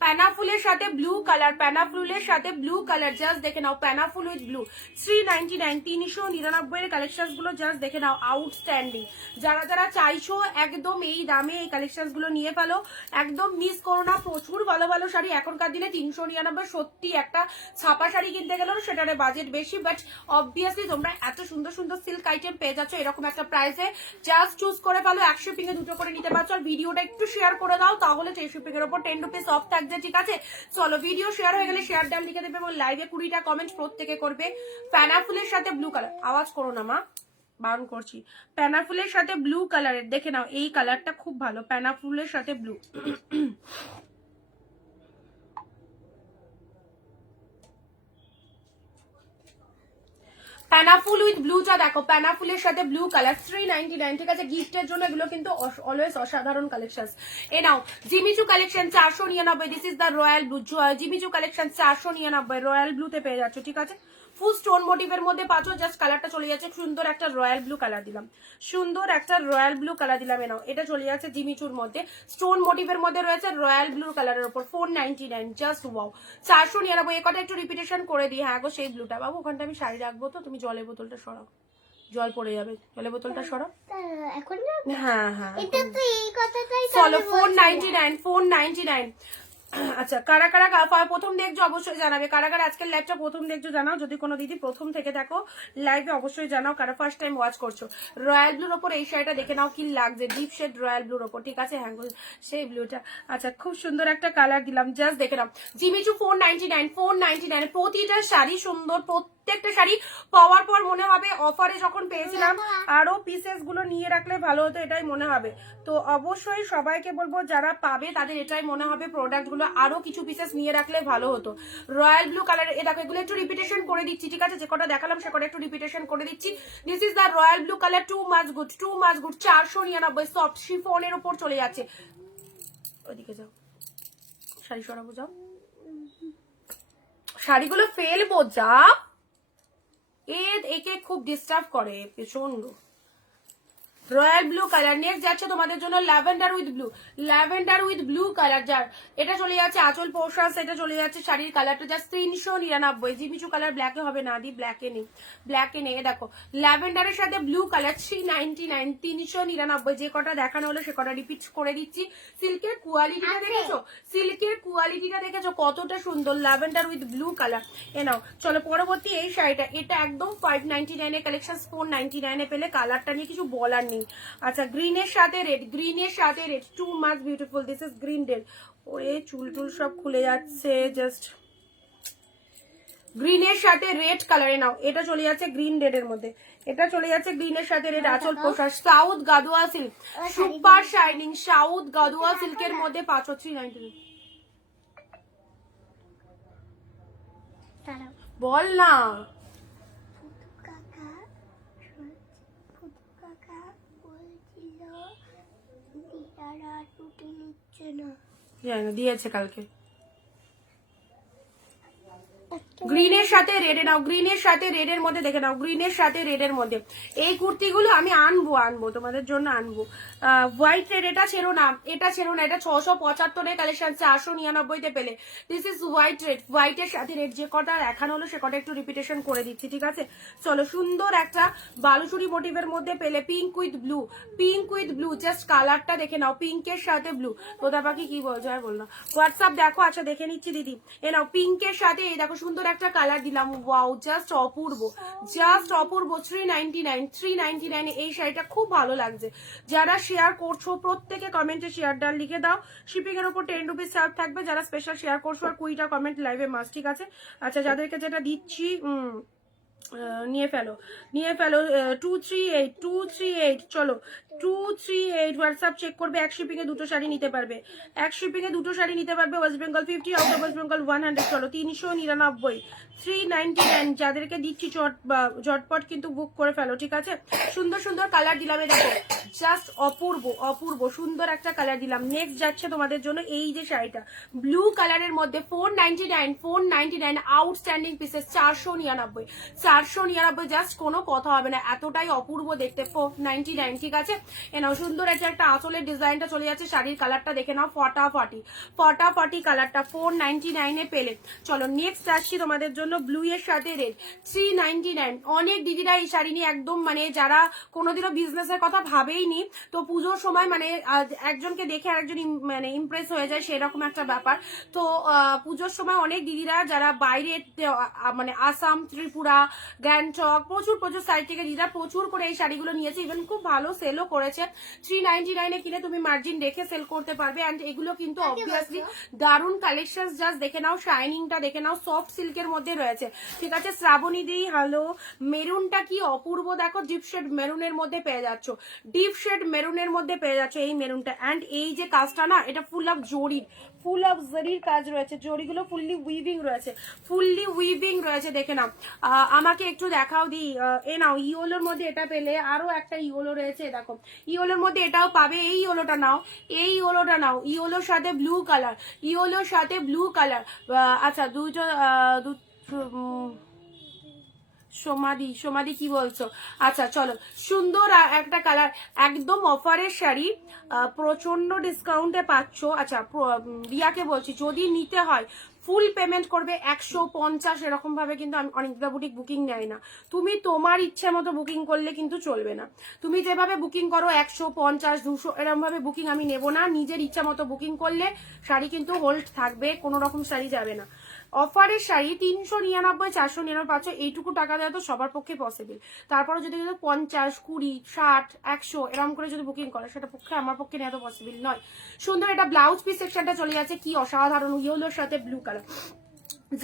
প্যানাফুলের সাথে ব্লু কালার, জাস্ট দেখে নাও, প্যানাফুল উইথ ব্লু, 399, 399 এর কালেকশন গুলো জাস্ট দেখে নাও, আউটস্ট্যান্ডিং। যারা চাইছো একদম এই দামে এই কালেকশন গুলো নিয়ে ফেলো, একদম মিস করো না, প্রচুর ভালো ভালো শাড়ি এখনকার দিনে, 399 সত্যি একটা ছাপা শাড়ি কিনতে গেলেও সেটার বাজেট বেশি, বাট অবভিয়াসলি তোমরা এত সুন্দর সুন্দর সিল্ক আইটেম পেয়ে যাচ্ছ এরকম একটা প্রাইসে, জাস্ট চুজ করে ফেলো, 100 শিপিং এ দুটো করে নিতে পারছো। আর ভিডিওটা একটু শেয়ার করে দাও, তাহলে সেই শিপিং এর উপর 10 রুপিস অফ থাকবে। লাগছে, ঠিক আছে। চলো ভিডিও শেয়ার হয়ে গেলে শেয়ার ডান লিখে দেবে এবং লাইভে 20টা কমেন্ট প্রত্যেকে করবে। প্যানাফুলের সাথে ব্লু কালার, আওয়াজ করো না মা, বারণ করছি। প্যানাফুলের সাথে ব্লু কালারের, দেখে নাও এই কালারটা খুব ভালো, প্যানাফুলের সাথে ব্লু। প্যানাফুল উইথ ব্লুটা দেখো, প্যানাফুলের সাথে ব্লু কালার 399, ঠিক আছে। গিফটের জন্য এগুলো কিন্তু অলওয়েজ অসাধারণ কালেকশন। এ নাও Jimmy Choo collection 499, this is the royal blue. Jimmy Choo collection 499 royal ব্লুতে পেয়ে যাচ্ছ, ঠিক আছে। ফুল স্টোন মোটিভের মধ্যে পাচ্ছ, জাস্ট কালারটা চলে যাচ্ছে, সুন্দর একটা রয়্যাল ব্লু কালার দিলাম, সুন্দর একটা রয়্যাল ব্লু কালার দিলাম। এ নাও এটা চলে যাচ্ছে জিমিচুর মধ্যে, স্টোন মোটিভের মধ্যে রয়েছে রয়্যাল ব্লু কালারের উপর 499, জাস্ট ওয়াও। 499, এ কথা একটু রিপিটেশন করে দিই। হ্যাঁ গো সেই ব্লুটা, বাবু ওখানটা আমি শাড়ি রাখবো তো, তুমি জলের বোতলটা সরাও, জল পড়ে যাবে, জলের বোতলটা সরাও। এখন হ্যাঁ হ্যাঁ এটা তো এই কথাটাই চলো 499, 499। আচ্ছা কারা কারা প্রথম দেখছো অবশ্যই জানাবে, কারা কারা আজকের লাইভটা প্রথম দেখছো জানাও, যদি কোনো দিদি প্রথম থেকে দেখো লাইভে অবশ্যই জানাও, কারা ফার্স্ট টাইম ওয়াচ করছো। রয়্যাল ব্লুর ওপর এই শাড়িটা দেখে নাও কি লাগছে, ডিপ শেড রয়্যাল ব্লুর ওপর, ঠিক আছে। হ্যাঁ সেই ব্লুটা, আচ্ছা খুব সুন্দর একটা কালার দিলাম, জাস্ট দেখে নাও। জিমিচু 499, 499, প্রতিটা শাড়ি সুন্দর, প্রত্যেকটা শাড়ি পাওয়ার পর মনে হবে অফারে যখন পেয়েছিলাম আরো পিসেস গুলো নিয়ে রাখলে ভালো হতো, এটাই মনে হবে। তো অবশ্যই সবাইকে বলবো যারা পাবে তাদের এটাই মনে হবে প্রোডাক্ট গুলো আরো কিছু পিসেস নিয়ে রাখলে ভালো হতো। রয়্যাল ব্লু কালার, এ দেখো এগুলো একটু রিপিটেশন করে দিচ্ছি, ঠিক আছে। যে কটা দেখালাম সে কটা একটু রিপিটেশন করে দিচ্ছি। This is the royal blue colour, too much good, too much good. 499 soft শিফনের উপর চলে যাচ্ছে। ওইদিকে যাও, শাড়ি সরাবো, যাও শাড়িগুলো ফেলবো, যা একে খুব ডিস্টার্ব করে প্রচন্ড। রয়্যাল ব্লু কালার, নেক্সট যাচ্ছে তোমাদের জন্য lavender with blue, lavender with blue colour, যার এটা চলে যাচ্ছে আঁচল পোর্শন, এটা চলে যাচ্ছে শাড়ির কালারটা জাস্ট 399। জিমিচু কালার ব্ল্যাকে হবে না দি, ব্ল্যাকে নেই, ব্ল্যাকে নেই। দেখো ল্যাভেন্ডারের সাথে ব্লু কালার 399, 399। যে কটা দেখানো হলো সে কটা রিপিট করে দিচ্ছি। সিল্কের কোয়ালিটিটা দেখেছো, সিল্কের কোয়ালিটিটা দেখেছো কতটা সুন্দর, ল্যাভেন্ডার উইথ ব্লু কালার। এ নাও চলো পরবর্তী এই শাড়িটা, এটা একদম 599 এর কালেকশন, 499 এ পেলে, কালারটা নিয়ে কিছু বলার নেই। আচ্ছা গ্রিনের সাথে রেড, গ্রিনের সাথে red, too much beautiful, this is green red. ওরে চুল টুল সব খুলে যাচ্ছে, জাস্ট গ্রিনের সাথে রেড কালারে নাও, এটা চলে যাচ্ছে গ্রিন রেড এর মধ্যে, এটা চলে যাচ্ছে গ্রিনের সাথে রেড, আঁচল পোশাক south Gadwal silk, super shining south Gadwal সিল্কের মধ্যে 599। বল না দিয়েছে কালকে। গ্রিনের সাথে রেডে নাও, গ্রিনের সাথে রেডের মধ্যে দেখে নাও, গ্রিনের সাথে রেডের মধ্যে এই কুর্তিগুলো আমি আনবো তোমাদের জন্য আনবো। হোয়াইট রেড, এটা ছেড়ো না, এটা ছেড়ো না, এটা 675 এর কালেকশন 499 তে পেলে। দিস ইজ হোয়াইট রেড, হোয়াইটের সাথে রেড, যে কটা দেখানো হলো সে কটা একটু রিপিটেশন করে দিচ্ছি, ঠিক আছে। চলো সুন্দর একটা বালুচুরি মোটিভের মধ্যে পেলে, pink with blue, pink with blue, just কালারটা দেখে নাও, পিঙ্কের সাথে ব্লু। তোতা পাখি কি বলছো আর বললো, হোয়াটসঅ্যাপ দেখো, আচ্ছা দেখে নিচ্ছি দিদি। এ নাও পিঙ্কের সাথে এই দেখো সুন্দর একটা কালার দিলাম, ওয়াও জাস্ট অপূর্ব, জাস্ট অপূর্ব। 399, 399 এই শাড়িটা খুব ভালো লাগছে। যারা শেয়ার করছো প্রত্যেকে কমেন্টে শেয়ার ডান লিখে দাও, শিপিং এর উপর 10 রুপিস চার্জ থাকবে। যারা স্পেশাল শেয়ার করছো আর 20টা কমেন্ট লাইভে মাস, ঠিক আছে। আচ্ছা যাদেরকে যেটা দিচ্ছি নিয়ে ফেলো, নিয়ে ফেলো। 238, 238, চলো 238 হোয়াটসঅ্যাপ চেক করবে, এক শিপিং এ দুটো শাড়ি নিতে পারবে, এক শিপিং এ দুটো শাড়ি নিতে পারবে। West Bengal 50, out of West Bengal 100। চলো 399, 399 যাদেরকে দিচ্ছি ঝটপট কিন্তু বুক করে ফেলো, ঠিক আছে। সুন্দর সুন্দর কালার দিলাম, দেখো জাস্ট অপূর্ব, অপূর্ব সুন্দর একটা কালার দিলাম। নেক্সট যাচ্ছে তোমাদের জন্য এই যে শাড়িটা ব্লু কালারের মধ্যে 499, 499 আউটস্ট্যান্ডিং পিসেস, 499, 499 জাস্ট কোনো কথা হবে না, এতটাই অপূর্ব দেখতে। 499, ঠিক আছে। এ নাও সুন্দর একটা আঁচলের ডিজাইনটা চলে যাচ্ছে, শাড়ির কালারটা দেখে নাও, ফটাফটি ফটাফটি কালারটা 499 এ পেলে। চলো নেক্সট আসছি তোমাদের জন্য ব্লু এর সাথে রেড, 399। অনেক দিদিরা এই শাড়ি নিয়ে একদম মানে যারা কোনোদিনও বিজনেসের কথা ভাবেইনি, তো পুজোর সময় মানে একজনকে দেখে আরেকজন মানে ইমপ্রেস হয়ে যায়, সেরকম একটা ব্যাপার। তো পুজোর সময় অনেক দিদিরা যারা বাইরে মানে আসাম, ত্রিপুরা, গ্যাংটক, প্রচুর প্রচুর সাইড থেকে দিদা প্রচুর করে এই শাড়িগুলো নিয়েছে, ইভেন খুব ভালো সেলও করেছে। 399 কিনে তুমি মার্জিন রেখে সেল করতে পারবে। অ্যান্ড এগুলো কিন্তু অবভিয়াসলি দারুন কালেকশন, জাস্ট দেখে নাও, শাইনিংটা দেখে নাও, সফট সিল্কের মধ্যে রয়েছে, ঠিক আছে। শ্রাবণী দি হ্যালো, মেরুনটা কি অপূর্ব দেখো, ডিপ শেড মেরুনের মধ্যে পেয়ে যাচ্ছ, ডিপ শেড মেরুনের মধ্যে পেয়ে যাচ্ছ এই মেরুনটা। অ্যান্ড এই যে কাজটা না, এটা ফুল অফ জরির, ফুল অফ জরির কাজ রয়েছে, জরিগুলো ফুললি উইভিং রয়েছে, ফুললি উইভিং রয়েছে, দেখে নাও। আমাকে একটু দেখাও দি, এ নাও ইয়োলোর মধ্যে এটা পেলে, আরো একটা ইয়োলো রয়েছে দেখো, ইয়োলোর মধ্যে এটাও পাবে, এই ইয়োলোটা নাও, এই ইয়োলোটা নাও, ইয়োলোর সাথে ব্লু কালার, ইয়োলোর সাথে ব্লু কালার। আচ্ছা দুটো সমাধি, সমাধি কি বলছো? আচ্ছা চলো, সুন্দর একটা কালার, একদম অফারের শাড়ি, প্রচন্ড ডিসকাউন্টে পাচ্ছ। আচ্ছা রিয়াকে বলছি, যদি নিতে হয় ফুল পেমেন্ট করবে 150, এরকম ভাবে কিন্তু আমি অনিন্দিতা বুটিক বুকিং নেয় না। তুমি তোমার ইচ্ছে মতো বুকিং করলে কিন্তু চলবে না, তুমি যেভাবে বুকিং করো 150, 200 এরকম ভাবে বুকিং আমি নেব না। নিজের ইচ্ছা মতো বুকিং করলে শাড়ি কিন্তু হোল্ড থাকবে, কোনো রকম শাড়ি যাবে না। অফারের শাড়ি 399, 499 পাচ্ছ, এইটুকু টাকা দেওয়া তো সবার পক্ষে পসিবল। তারপরে যদি 50, 20, 60, 100 এরকম করে যদি বুকিং করে, সেটা পক্ষে আমার পক্ষে নেওয়া তো পসিবল নয়। সুন্দর এটা ব্লাউজ পিস সেকশনটা চলে যাচ্ছে, কি অসাধারণ, ইয়েলোর সাথে ব্লু কালার,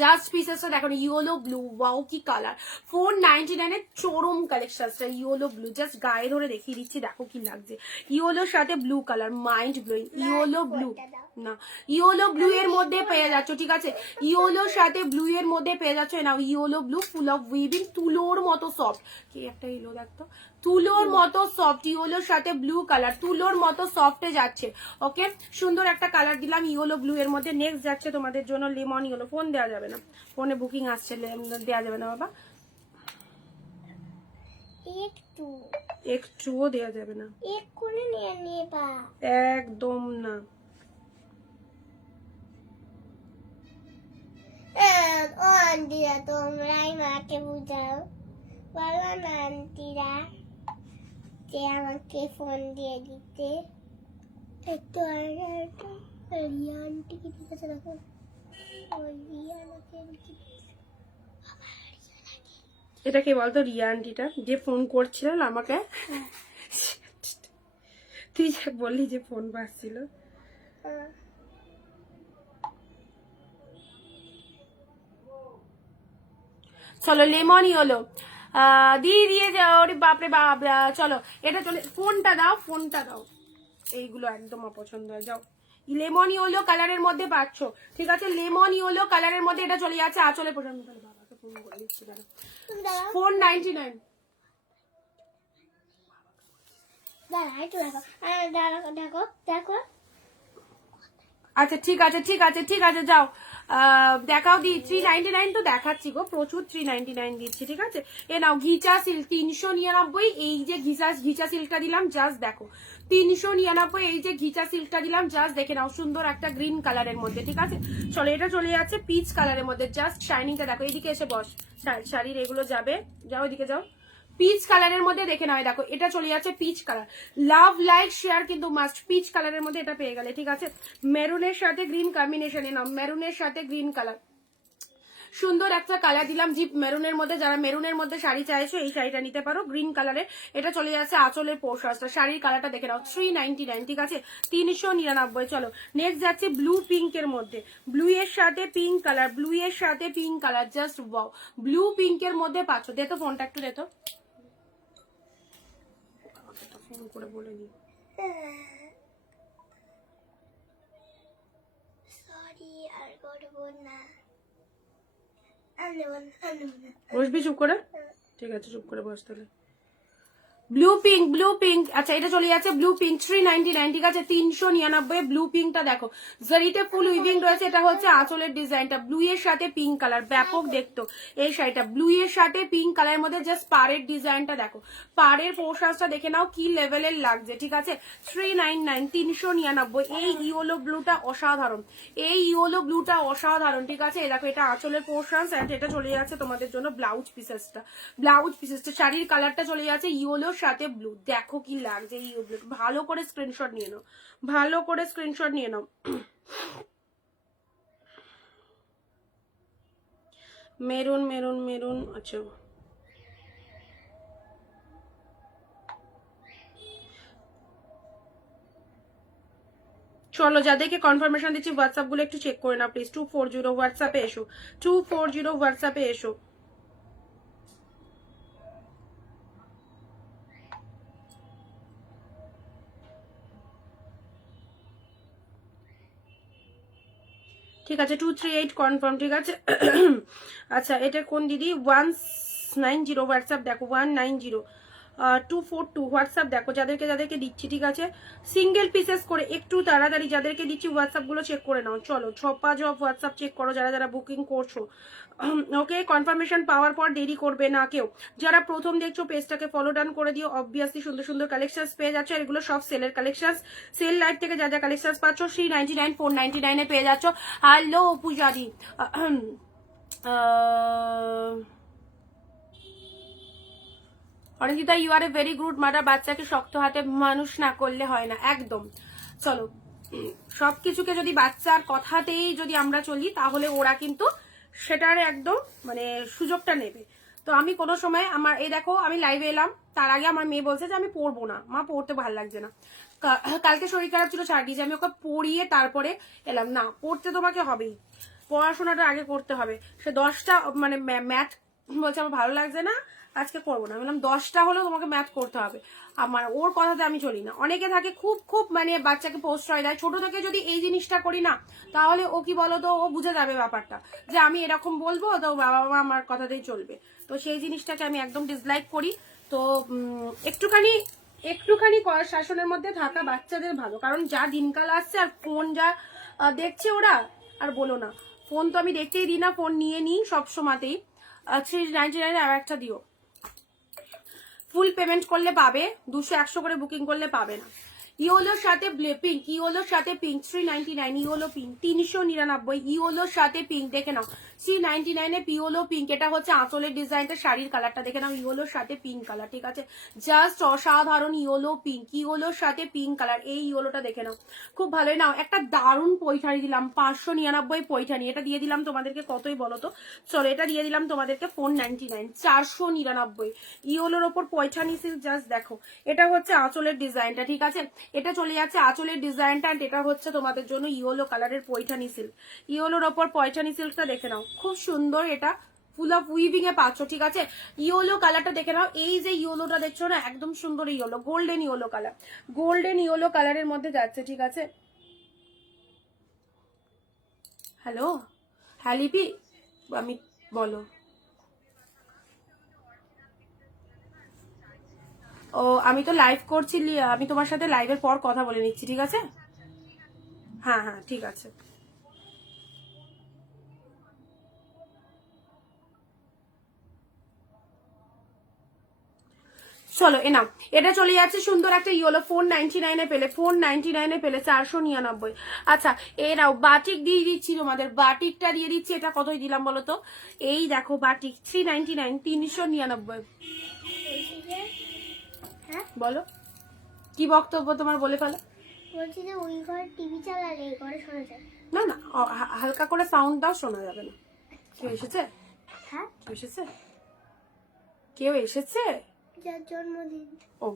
জাস্ট পিসেসটা দেখো, ইয়েলো ব্লু, ওয়াও কি কালার। 499 এর চরম কালেকশনটা, ইয়েলো ব্লু, জাস্ট গায়ে ধরে দেখিয়ে দিচ্ছি, দেখো কি লাগছে, ইয়েলোর সাথে blue colour, mind blowing, yellow blue না, ইয়েলো ব্লু এর মধ্যে পেয়ে যাচ্ছ, ঠিক আছে, ইয়েলোর সাথে ব্লু এর মধ্যে পেয়ে যাচ্ছ। নাও yellow blue, full of weaving, তুলোর মতো সফট, কি একটা ইয়েলো দেখতো, তুলোর মতো সফট, ইয়েলোর সাথে ব্লু কালার, তুলোর মতো সফটে যাচ্ছে। ওকে, সুন্দর একটা কালার দিলাম ইয়েলো ব্লু এর মধ্যে। নেক্সট যাচ্ছে তোমাদের জন্য লেমন ইয়েলো, ফোন দেওয়া যাবে না, ফোনে বুকিং আসছে, দেওয়া যাবে না বাবা, একটুও দেওয়া যাবে না, এক্ষুনি নিয়ে নিবা, একদম না। ও আন্টিরা, তোমরাই মাকে বুঝাও, বলো না আন্টিরা যে আমাকে ফোন দিয়ে দিতে। একটু রিয়া আন্টি কি ঠিক আছে দেখো, রিয়া আমাকে এটা কে বলতো, রিয়া আন্টিটা যে ফোন করছিল আমাকে, তুই যে বললি যে ফোন বাজছিল। চলো লেমনই হলো, দিয়ে দিয়ে ওরে বাপরে বাপ। চলো এটা চলে, ফোনটা দাও, ফোনটা দাও, এইগুলো একদম অপছন্দ হয়, যাও। লেমন ইয়েলো কালারের মধ্যে পাচ্ছ, ঠিক আছে, লেমন ইয়েলো কালারের মধ্যে এটা চলে যাচ্ছে আঁচলে পর্যন্ত। বাবাকে ফোন করে দিচ্ছি, 499। দেখো দেখো, আচ্ছা ঠিক আছে ঠিক আছে ঠিক আছে, যাও দেখাও দি। 399 তো দেখাচ্ছি গো, প্রচুর 399 দিচ্ছি, ঠিক আছে। এ নাও ঘিচা সিল্ক 399, এই যে ঘিচা সিল্কটা দিলাম, জাস্ট দেখো 399, এই যে ঘিচা সিল্কটা দিলাম, জাস্ট দেখে নাও, সুন্দর একটা গ্রিন কালারের মধ্যে, ঠিক আছে। চলো এটা চলে যাচ্ছে পিচ কালারের মধ্যে, জাস্ট শাইনিংটা দেখো, এইদিকে এসে বস, শাড়ির এগুলো যাবে, যাও এদিকে যাও, পিচ কালারের মধ্যে দেখে নাও, দেখো এটা চলে যাচ্ছে peach colour, love like share কিন্তু মাস্ট, পিচ কালারের মধ্যে এটা পেয়ে গেলে, ঠিক আছে। মেরুনের সাথে গ্রিন কম্বিনেশনে নাও, মেরুনের সাথে গ্রিন কালার, সুন্দর একটা কালার দিলাম জিপ মেরুনের মধ্যে। যারা মেরুনের মধ্যে শাড়ি চাইছো এই শাড়িটা নিতে পারো, গ্রিন কালারের, এটা চলে যাচ্ছে আঁচলের পোর্শনটা। শাড়ির কালারটা দেখে নাও, 399, ঠিক আছে, 399। চলো নেক্সট যাচ্ছে ব্লু পিঙ্কের মধ্যে, ব্লু এর সাথে পিঙ্ক কালার, ব্লু এর সাথে pink colour, just wow, blue পিঙ্কের মধ্যে পাচ্ছ। দে তো ফোনটা একটু, দে তো, ফোন করে বলে নি, সরি আর করবো না, বসবি চুপ করে, ঠিক আছে চুপ করে বস তাহলে। ব্লু পিঙ্ক, ব্লু পিঙ্ক, আচ্ছা এটা চলে যাচ্ছে ব্লু পিঙ্ক, 399, ঠিক আছে, 399। ব্লু পিঙ্কটা দেখো, জারিতে ফুল উইভিং রয়েছে, এটা হচ্ছে আঁচলের ডিজাইনটা, ব্লু এর সাথে পিঙ্ক কালার, ব্যাপক দেখতো এই শাড়িটা, ব্লু এর সাথে পিঙ্ক কালারের মধ্যে, জাস্ট পাড়ের ডিজাইনটা দেখো, পাড়ের পোশাকটা দেখে নাও কি লেভেলের লাগছে, ঠিক আছে, 399, 399। এই ইয়েলো ব্লুটা অসাধারণ, এই ইয়েলো ব্লুটা অসাধারণ, ঠিক আছে। দেখো এটা আঁচলের পোর্শন, এটা চলে যাচ্ছে তোমাদের জন্য ব্লাউজ পিসেসটা, ব্লাউজ পিসেসটা, শাড়ির কালারটা চলে যাচ্ছে ইয়েলো সাথে ব্লু, দেখো কি লাগছে ইয়েলো ব্লু। ভালো করে স্ক্রিনশট নিয়ে নাও, ভালো করে স্ক্রিনশট নিয়ে নাও। মেরুন মেরুন মেরুন, আচ্ছা চলো যাদেরকে কনফার্মেশন দিচ্ছি হোয়াটসঅ্যাপ গুলো একটু চেক করে না প্লিজ। 240 হোয়াটসঅ্যাপে এসো, 240 হোয়াটসঅ্যাপে এসো। ঠিক আছে 238 কনফার্ম, ঠিক আছে। আচ্ছা এটা কোন দিদি? 190 হোয়াটসঅ্যাপ দেখো, 190 242 হোয়াটসঅ্যাপ দেখো যাদেরকে যাদেরকে দিচ্ছি, ঠিক আছে। সিঙ্গেল পিসেস করে একটু তাড়াতাড়ি যাদেরকে দিচ্ছি হোয়াটসঅ্যাপ গুলো চেক করে নাও। চলো ছপা জব হোয়াটসঅ্যাপ চেক করো যারা যারা বুকিং করছো। ওকে কনফার্মেশন পাওয়ার পর দেরি করবে না কেউ। যারা প্রথম দেখছো পেজটাকে ফলো ডান করে দিও। অবভিয়াসলি সুন্দর সুন্দর কালেকশনস পেয়ে যাচ্ছ, এগুলো সব সেলের কালেকশন। সেল লাইভ থেকে যা যা কালেকশন পাচ্ছ 399 499 এ পেয়ে যাচ্ছ। হ্যালো পূজাদি, Anindita you are a very good mother. বাচ্চাকে শক্ত হাতে মানুষ না করলে হয় না, একদম। চলো সবকিছুকে যদি বাচ্চার কথাতেই যদি আমরা চলি তাহলে ওরা কিন্তু সেটার একদম মানে সুযোগটা নেবে। তো আমি কোনো সময় আমার এই দেখো আমি লাইভে এলাম, তার আগে আমার মেয়ে বলছে যে আমি পড়বো না মা, পড়তে ভালো লাগছে না। কালকে শরীর খারাপ ছিল, ছাড় দিয়েছি, আমি ওকে পড়িয়ে তারপরে এলাম। না পড়তে তোমাকে হবেই, পড়াশোনাটা আগে করতে হবে। সে 10টা মানে ম্যাথ বলছে আমার ভালো লাগছে না আজকে করবো না, আমি বললাম 10টা হলেও তোমাকে ম্যাথ করতে হবে। আমার ওর কথাতে আমি চলি না। অনেকে থাকে খুব খুব মানে বাচ্চাকে প্রশ্রয় দেয়। ছোট থেকে যদি এই জিনিসটা করি না তাহলে ও কি বলতো, ও বুঝে যাবে ব্যাপারটা যে আমি এরকম বলবো তো বাবা মা আমার কথাতেই চলবে। তো সেই জিনিসটাকে আমি একদম ডিসলাইক করি। তো একটুখানি শাসনের মধ্যে থাকা বাচ্চাদের ভালো, কারণ যা দিনকাল আসছে আর ফোন যা দেখছে ওরা, আর বলো না। ফোন তো আমি দেখতেই দিই না, ফোন নিয়ে নিই সবসময়তেই। 399 আর একটা দিও। ফুল পেমেন্ট করলে পাবে, 200-100 করে বুকিং করলে পাবে না। ইওলোর সাথে পিঙ্ক, ইওলোর সাথে পিঙ্ক 399, ইওলো পিঙ্ক 399, ইওলোর সাথে পিঙ্ক দেখে নাও 399 এ পিওলো পিঙ্ক। এটা হচ্ছে আঁচলের ডিজাইনটা, শাড়ির কালারটা দেখে নাও, ইওলোর সাথে পিঙ্ক কালার, ঠিক আছে। জাস্ট অসাধারণ ইওলো পিঙ্ক, ইওলোর সাথে পিঙ্ক কালার। এই ইওলোটা দেখে নাও, খুব ভালোই। নাও একটা দারুণ পৈঠানি দিলাম, 599 পৈঠানি। এটা দিয়ে দিলাম তোমাদেরকে কতই বলো তো, চলো এটা দিয়ে দিলাম তোমাদেরকে 499, 499 ইওলোর ওপর পৈঠানি সিল্ক। জাস্ট দেখো এটা হচ্ছে আঁচলের ডিজাইনটা, ঠিক আছে। এটা চলে যাচ্ছে আঁচলের ডিজাইনটা, আর এটা হচ্ছে তোমাদের জন্য ইয়েলো কালারের পৈঠানি সিল্ক। ইয়েলোর ওপর পৈঠানি সিল্কটা দেখে নাও, খুব সুন্দর। এটা ফুল অফ উইভিং এ পাচ্ছ, ঠিক আছে। ইয়েলো কালারটা দেখে নাও, এই যে ইয়েলোটা দেখছো না একদম সুন্দর yellow, golden yellow colour, golden yellow কালারের মধ্যে যাচ্ছে, ঠিক আছে। হ্যালো হ্যাঁ লিপি, আমি বলো। ও আমি তো লাইভ করছি, আমি তোমার সাথে লাইভের পর কথা বলে নিচ্ছি, ঠিক আছে। হ্যাঁ হ্যাঁ ঠিক আছে। চলো এ নাও, এটা চলে যাচ্ছে সুন্দর একটা ইয়েলো 499 এ পেলে, 499 এ পেলে 499। আচ্ছা এ নাও বাটিক দিয়ে দিচ্ছি তোমাদের, বাটিকটা দিয়ে দিচ্ছি। এটা কতই দিলাম বলো তো, এই দেখো বাটিক 399, 399। হ্যাঁ বলো কি বক্তব্য তোমার, বলে ফেলো। বলছি যে ওই ঘরে টিভি চালালে এই ঘরে শোনা যায় না না হালকা করে সাউন্ড দাও, শোনা যাবে না। কেউ এসেছে? হ্যাঁ কেউ এসেছে? কেউ এসেছে? যার জন্মদিন। ও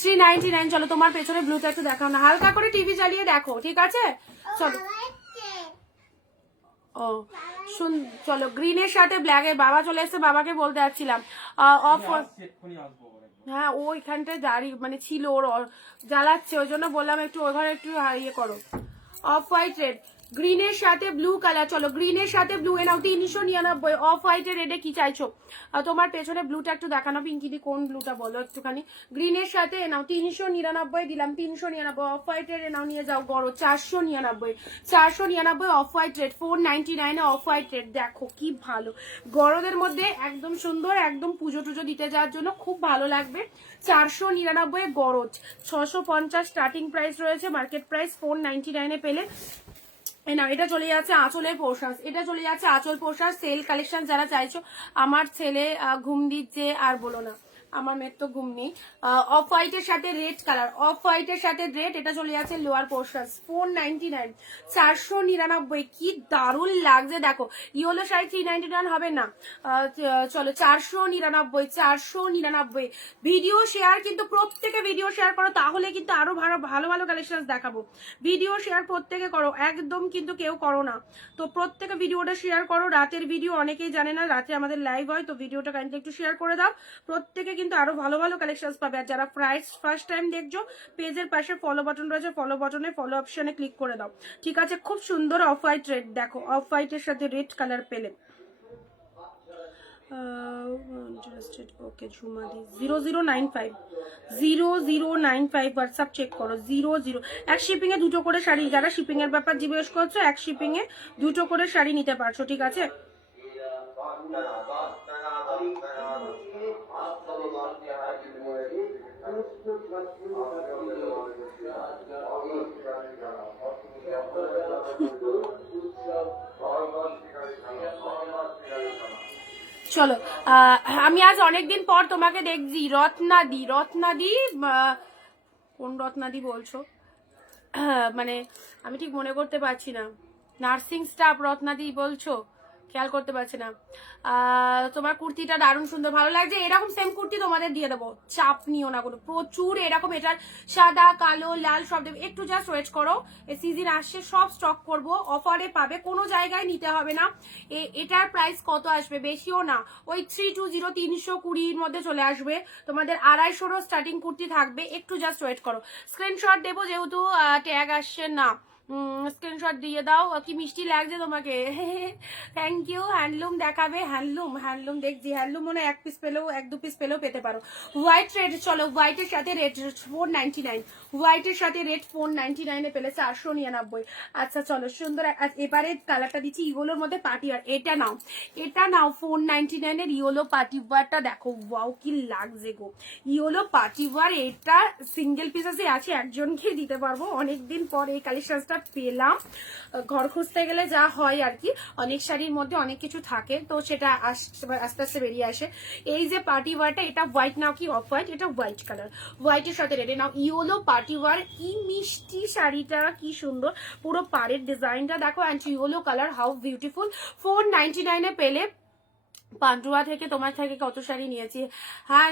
399। চলো তোমার পেছনে ব্লুটা একটু দেখাও না, হালকা করে টিভি চালিয়ে দেখো, ঠিক আছে। চলো ও শুন, চলো গ্রিনের সাথে ব্ল্যাক এর বাবা চলে এসেছে, বাবাকে বলতে যাচ্ছিলাম অফ। হ্যাঁ ও এখানটায় দাঁড়িয়ে মানে ছিল, ওর জ্বালাচ্ছে, ওই জন্য বললাম একটু ওই ঘরে একটু ইয়ে করো। অফ হোয়াইট রেড, গ্রিনের সাথে ব্লু কালার। চলো গ্রিনের সাথে ব্লু এ নাও 399। অফ হোয়াইট রেডে কি চাইছো? তোমার পেছনে ব্লুটা একটু দেখানো পিঙ্কিদি, কোন ব্লুটা বলো একটুখানি। গ্রিনের সাথে এ নাও 399 দিলাম, 399। অফ হোয়াইট রেড এ নাও, নিয়ে যাও গড়ো 499, 499 off white red 499 off white red. দেখো কি ভালো, গরদের মধ্যে একদম সুন্দর, একদম পুজো টুজো দিতে যাওয়ার জন্য খুব ভালো লাগবে। 499 গরজ, 650 স্টার্টিং প্রাইস রয়েছে, মার্কেট প্রাইস 499 এ পেলে। না এটা চলে যাচ্ছে আঁচলের পোশাক, এটা চলে যাচ্ছে আঁচল পোশাক সেল কালেকশন। যারা চাইছো, আমার ছেলে ঘুম দিচ্ছে আর বলো না, আমার মেয়ের তো ঘুম নেই। অফ হোয়াইটের সাথে রেড কালার, অফ হোয়াইটের সাথে রেড, এটা চলে যাচ্ছে লোয়ার পোর্শন 499, 499। কি দারুণ লাগছে দেখো। ইয়েলো শাড়ি 399 হবে না। চলো 499, 499। ভিডিও শেয়ার কিন্তু প্রত্যেকে ভিডিও শেয়ার করো, তাহলে কিন্তু আরো ভালো ভালো ভালো কালেকশন দেখাবো। ভিডিও শেয়ার প্রত্যেকে করো, একদম কিন্তু কেউ করো না। তো প্রত্যেকে ভিডিওটা শেয়ার করো। রাতের ভিডিও অনেকেই জানে না, রাতে আমাদের লাইভ হয়, তো ভিডিওটা কাইন্ডলি একটু শেয়ার করে দাও। প্রত্যেকে কিন্তু আরো ভালো ভালো কালেকশন পাবে। আর যারা ফার্স্ট টাইম দেখছো, পেজের পাশে ফলো বাটন রয়েছে, ফলো বাটনে ফলো অপশনে ক্লিক করে দাও। ঠিক আছে, খুব সুন্দর অফ হোয়াইট রেড দেখো, অফ হোয়াইটের সাথে রেড কালার পেলে। ইন্টারেস্টেড, ওকে ঝুমাদি 0095, 0095 হোয়াটসঅ্যাপ চেক করো 00। এক শিপিং এ দুটো করে শাড়ি, যারা শিপিং এর ব্যাপার জিজ্ঞেস করছো, এক শিপিং এ দুটো করে শাড়ি নিতে পারছো। ঠিক আছে, চলো। আমি আজ অনেকদিন পর তোমাকে দেখছি। রত্নাদি, রত্নাদি কোন রত্নাদি বলছো? মানে আমি ঠিক মনে করতে পারছি না। নার্সিং স্টাফ রত্নাদি বলছো? খেয়াল করতে পারছি না। তোমার কুর্তিটা দারুণ সুন্দর, ভালো লাগছে। এরকম সেম কুর্তি তোমাদের দিয়ে দেবো, চাপ নিও না কোনো। প্রচুর এরকম, এটার সাদা কালো লাল সব দেবে। একটু জাস্ট ওয়েট করো, এই সিজন আসছে, সব স্টক করব, অফারে পাবে, কোনো জায়গায় নিতে হবে না। এটার প্রাইস কত আসবে? বেশিও না, ওই 320, 320 মধ্যে চলে আসবে। তোমাদের 250 স্টার্টিং কুর্তি থাকবে। একটু জাস্ট ওয়েট করো, স্ক্রিনশট দেবো, যেহেতু ট্যাগ আসছে না। স্ক্রিনশট দিয়ে দাও। কি মিষ্টি লাগছে তোমাকে, থ্যাংক ইউ। হ্যান্ডলুম দেখাবে? হ্যান্ডলুম, হ্যান্ডলুম দেখছি। হ্যান্ডলুম মনে 1 পিস পেলেও, 1-2 পিস পেলেও পেতে পারো। হোয়াইট রেড, চলো হোয়াইটের সাথে রেড 499, হোয়াইটের সাথে রেড 499 পেলে 499। আচ্ছা চলো, সুন্দর। এবারে কালারটা দিচ্ছি ইয়েলোর মধ্যে পার্টি ওয়ার। এটা নাও, এটা নাও 499 এর ইয়েলো পার্টি ওয়ারটা দেখো, ওয়াও কি লাগছে গো। ইয়েলো পার্টি ওয়ার, এটা সিঙ্গেল পিস আছে, একজনকে দিতে পারবো। অনেকদিন পর এই কালেকশনটা পেলাম। ঘর খুঁজতে গেলে যা হয় আর কি, অনেক শাড়ির মধ্যে অনেক কিছু থাকে, তো সেটা আস্তে আস্তে বেরিয়ে আসে। এই যে পার্টি ওয়ারটা, এটা হোয়াইট নাও কি অফ হোয়াইট, এটা হোয়াইট কালার, হোয়াইটের সাথে রেডে নাও ইয়েলো পার্টি ওয়ার। কি মিষ্টি শাড়িটা, কি সুন্দর, পুরো পাড়ের ডিজাইনটা দেখো, and yellow colour, how beautiful. 499 পেলে। পান্ডুয়া থেকে তোমার থেকে কত শাড়ি নিয়েছি, হ্যাঁ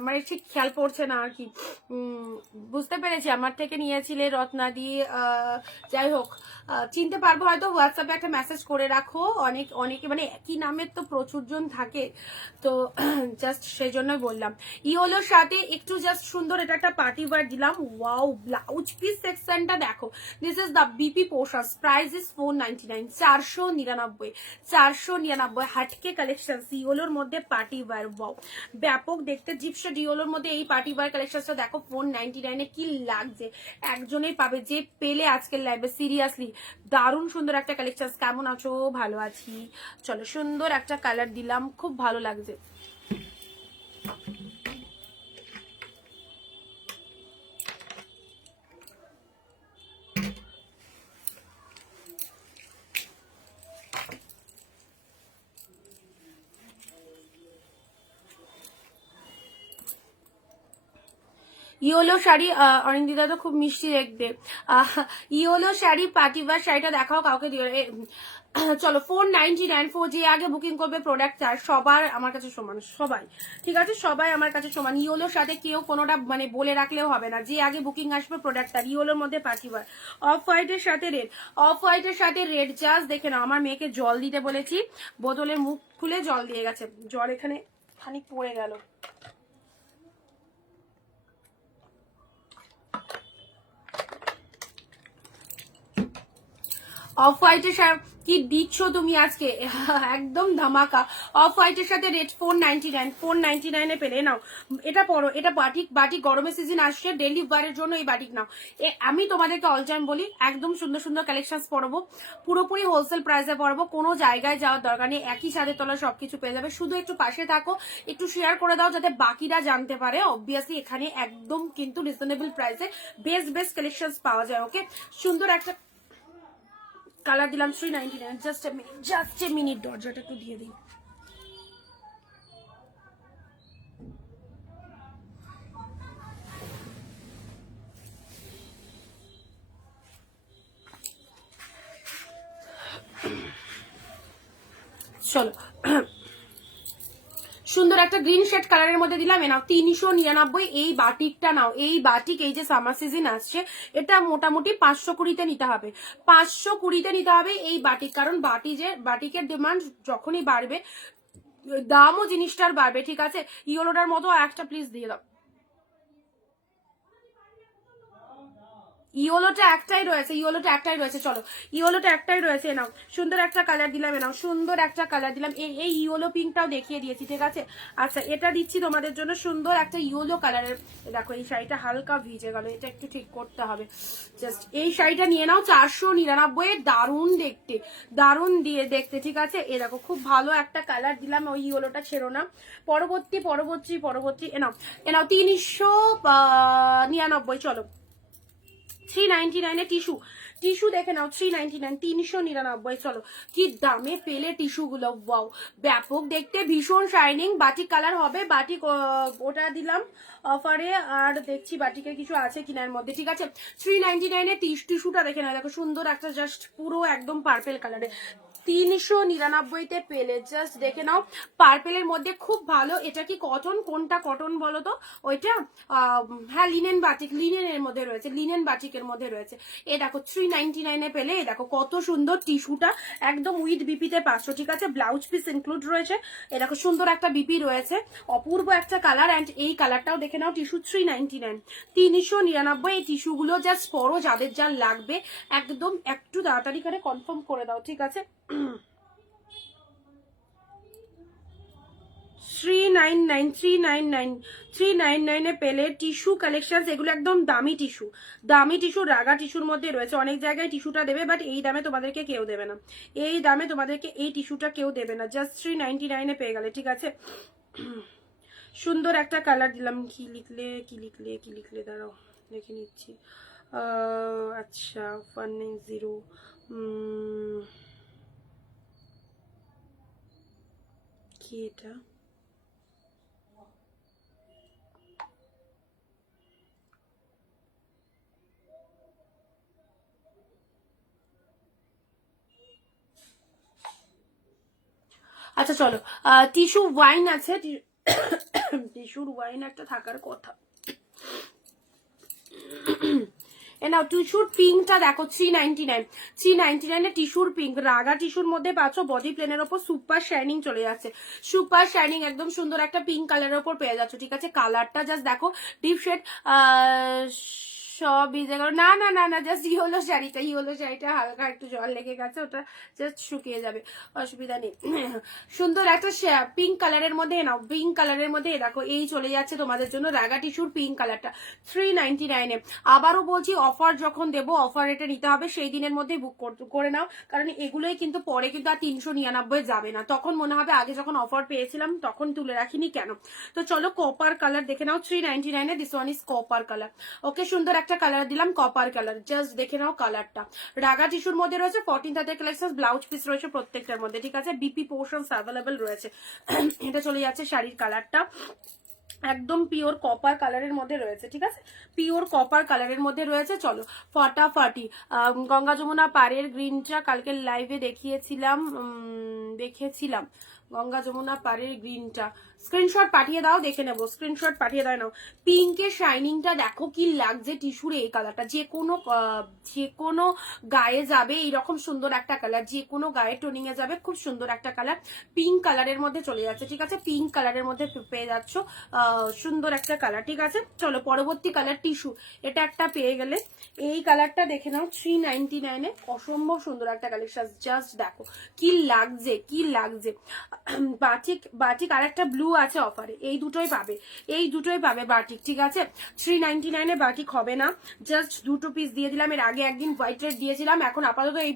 আমার ঠিক খেয়াল পড়ছে না আর কি। বুঝতে পেরেছি, আমার থেকে নিয়েছিলে রত্নাদি। যাই হোক, চিনতে পারবো হয়তো। হোয়াটসঅ্যাপে একটা মেসেজ করে রাখো, অনেকে মানে একই নামের তো প্রচুর জন থাকে, তো জাস্ট সেই জন্যই বললাম। ইয়েলোর সাথে একটু জাস্ট সুন্দর, এটা একটা পার্টি ওয়্যার দিলাম। ওয়াও, ব্লাউজ পিস সেকশনটা দেখো, this is the BP portion, price is 499, 499, 499। হাটকে কালেকশন ইয়েলোর মধ্যে পার্টি ওয়্যার, ওয়াও ব্যাপক দেখতে। জিপসেড ইয়েলোর মধ্যে এই পার্টি ওয়্যার কালেকশনটা দেখো 499 কি লাগছে। একজনেই পাবে, যে পেলে আজকের লাইভে। সিরিয়াসলি দারুণ সুন্দর একটা কালেকশন। কেমন আছো? ভালো আছি। চলো, সুন্দর একটা কালার দিলাম, খুব ভালো লাগছে। ইয়েলো শাড়ি, অরিন্দিতা তো খুব মিষ্টি দেখতে। ইয়েলো শাড়ি পার্টি ওয়্যার শাড়িটা দেখাও, কাউকে দিও। চলো 499, যে আগে বুকিং করবে প্রোডাক্ট চার, সবার আমার কাছে সমান, সবাই ঠিক আছে, সবাই আমার কাছে সমান। ইয়েলোর সাথে কেউ কোনোটা মানে বলে রাখলেও হবে না, যে আগে বুকিং আসবে প্রোডাক্ট তার। ইয়েলোর মধ্যে পার্টি ওয়্যার, অফ হোয়াইটের সাথে রেড, অফ হোয়াইটের সাথে রেড। জাস্ট দেখে নাও, আমার মেয়েকে জল দিতে বলেছি, বোতলের মুখ খুলে জল দিয়ে গেছে, জল এখানে খানিক পড়ে গেল। অফ হোয়াইটের সাথে কি দিচ্ছ তুমি আজকে, একদম ধামাকা। অফ হোয়াইটের সাথে রেড 499, 499 পেলে নাও। এটা পরো, এটা বাটিক গরমের সিজন আসছে, ডেইলি ওয়ারের জন্য এই বাটিক নাও। আমি তোমাদেরকে অল টাইম বলি, একদম সুন্দর সুন্দর কালেকশন পরবো, পুরোপুরি হোলসেল প্রাইসে পরবো, কোনো জায়গায় যাওয়ার দরকার নেই, একই সাথে তোলা সবকিছু পেয়ে যাবে। শুধু একটু পাশে থাকো, একটু শেয়ার করে দাও, যাতে বাকিরা জানতে পারে। অবভিয়াসলি এখানে একদম কিন্তু রিজনেবল প্রাইসে বেস্ট কালেকশন পাওয়া যায়। ওকে, সুন্দর একটা কালার দিলাম 399। জাস্ট এ মিনিট, দরজাটা একটু দিয়ে দিই। চলো সুন্দর একটা গ্রিন শেড কালারের মধ্যে দিলাম। এ নাও 399। এই বাটিকটা নাও, এই বাটিক, এই যে সামার সিজন আসছে, এটা মোটামুটি 520-তে নিতে হবে, 520-তে নিতে হবে এই বাটিক। কারণ বাটিকের ডিমান্ড যখনই বাড়বে দামও জিনিসটার বাড়বে, ঠিক আছে। ইয়েলোটার মতো একটা প্লিজ দিয়ে দাও। ইয়েলোটা একটাই রয়েছে, চলো ইয়েলোটা একটাই রয়েছে। নাও সুন্দর একটা কালার দিলাম, নাও সুন্দর একটা কালার দিলাম। এই ইয়েলো পিঙ্কটাও দেখিয়ে দিয়েছি, ঠিক আছে। আচ্ছা এটা দিচ্ছি তোমাদের জন্য সুন্দর একটা ইয়েলো কালারের। দেখো এই শাড়িটা হালকা ভিজে গেল, এটা একটু ঠিক করতে হবে। জাস্ট এই শাড়িটা নিয়ে নাও 499। দারুণ দিয়ে দেখতে, ঠিক আছে। এ দেখো খুব ভালো একটা কালার দিলাম, ওই ইয়েলোটা ছেড়ো না। পরবর্তী এ নাও 399। চলো 399 টিস্যু দেখে নাও, 399, 399। চলো কি দামে পেলে টিস্যু গুলো, ওয়াও ব্যাপক দেখতে, ভীষণ শাইনিং। বাটিক কালার হবে, বাটিক ওটা দিলাম অফারে। আর দেখছি বাটিকের কিছু আছে কিনার মধ্যে, ঠিক আছে। 399 টিস্যুটা দেখে নাও, দেখো সুন্দর একটা জাস্ট পুরো একদম পার্পেল কালারে 399-তে পেলে। জাস্ট দেখে নাও পার্পেলের মধ্যে খুব ভালো। এটা কি কটন? কোনটা কটন বলো তো? ওইটা হ্যাঁ লিনেন বাটিক, লিনেনের মধ্যে রয়েছে, লিনেন বাটিকের মধ্যে রয়েছে। এ দেখো 399-এ পেলে। এ দেখো কত সুন্দর টিস্যুটা, একদম উইথ বিপিতে 500, ঠিক আছে। ব্লাউজ পিস ইনক্লুড রয়েছে। এ দেখো সুন্দর একটা বিপি রয়েছে, অপূর্ব একটা কালার। অ্যান্ড এই কালারটাও দেখে নাও, টিস্যু 399, 399। এই টিস্যুগুলো জাস্ট পরো, যাদের যা লাগবে একদম একটু তাড়াতাড়ি করে কনফার্ম করে দাও, ঠিক আছে। 399-এ পেলে টিস্যু কালেকশন। এগুলো একদম দামি টিস্যু, রাগা টিস্যুর মধ্যে রয়েছে। অনেক জায়গায় টিস্যুটা দেবে, বাট এই দামে তোমাদেরকে কেউ দেবে না, এই দামে তোমাদেরকে এই টিস্যুটা কেউ দেবে না। জাস্ট 399-এ পেয়ে গেলে, ঠিক আছে। সুন্দর একটা কালার দিলাম। কি লিখলে দাঁড়াও দেখে নিচ্ছি। আচ্ছা 190 কি এটা? আচ্ছা চলো টিস্যু ওয়াইন আছে, টিস্যুর ওয়াইন একটা থাকার কথা। নাও টিস্যুর পিঙ্কটা দেখো 399 টিস্যুর পিঙ্ক, রাগা টিস্যুর মধ্যে পাচ্ছ। বডি প্লেনের ওপর সুপার শাইনিং চলে যাচ্ছে, সুপার শাইনিং একদম সুন্দর একটা পিঙ্ক কালারের ওপর পেয়ে যাচ্ছ, ঠিক আছে। কালারটা জাস্ট দেখো, ডিপ শেড। সব ভিজে গেল না, জাস্ট ইয়েলো শাড়িটা হালকা একটু জল লেগে গেছে, ওটা জাস্ট শুকিয়ে যাবে, অসুবিধা নেই। সুন্দর একটা পিঙ্ক কালারের মধ্যে নাও, পিঙ্ক কালারের মধ্যে দেখো এই চলে যাচ্ছে তোমাদের জন্য রাগা টিস্যুর পিঙ্ক কালারটা 399-এ। আবারও বলছি অফার যখন দেবো, অফার রেটে নিতে হবে, সেই দিনের মধ্যে বুক করে নাও। কারণ এগুলোই কিন্তু পরে কিন্তু আর 399 যাবে না, তখন মনে হবে আগে যখন অফার পেয়েছিলাম তখন তুলে রাখিনি কেন। তো চলো কপার কালার দেখে নাও 399-এ। This one is copper colour. Okay সুন্দর একটা কালার দিলাম, কপার কালার। জাস্ট দেখে নাও কালারটা, রাগা টিস্যুর মধ্যে রয়েছে। 14 কালেকশন, ব্লাউজ পিস রয়েছে প্রত্যেকটার মধ্যে, ঠিক আছে। বিপি পোর্শনস অ্যাভেলেবেল রয়েছে। এটা চলে যাচ্ছে শাড়ির কালারটা, একদম পিওর কপার কালারের মধ্যে রয়েছে, ঠিক আছে। পিওর কপার কালারের মধ্যে রয়েছে। চলো ফটাফটি গঙ্গা যমুনা পাড়ের গ্রিনটা কালকে লাইভে দেখিয়েছিলাম, গঙ্গা যমুনা পাড়ের গ্রিনটা স্ক্রিনশট পাঠিয়ে দাও, দেখে নেবো। স্ক্রিনশট পাঠিয়ে দাও নাও। পিঙ্কের শাইনিংটা দেখো কি লাগছে টিস্যুর এই কালারটা, যে কোনো গায়ে যাবে এইরকম সুন্দর একটা কালার, যে কোনো গায়ে টোনিং এ যাবে খুব সুন্দর একটা কালার। পিঙ্ক কালারের মধ্যে চলে যাচ্ছে, ঠিক আছে। পিঙ্ক কালারের মধ্যে পেয়ে যাচ্ছ সুন্দর একটা কালার, ঠিক আছে। চলো পরবর্তী কালার টিস্যু, এটা একটা পেয়ে গেলে। এই কালারটা দেখে নাও 399-এ, অসম্ভব সুন্দর একটা কালেকশন। জাস্ট দেখো কি লাগছে বাটিক আর একটা ব্লু আছে অফারে, এই দুটোই পাবে বাটিক, ঠিক আছে। 399-এ বাটিক হবে না, জাস্ট দুটো পিস দিয়ে দিলাম। এর আগে একদিন হোয়াইট রেড দিয়েছিলাম, এখন আপাতত এই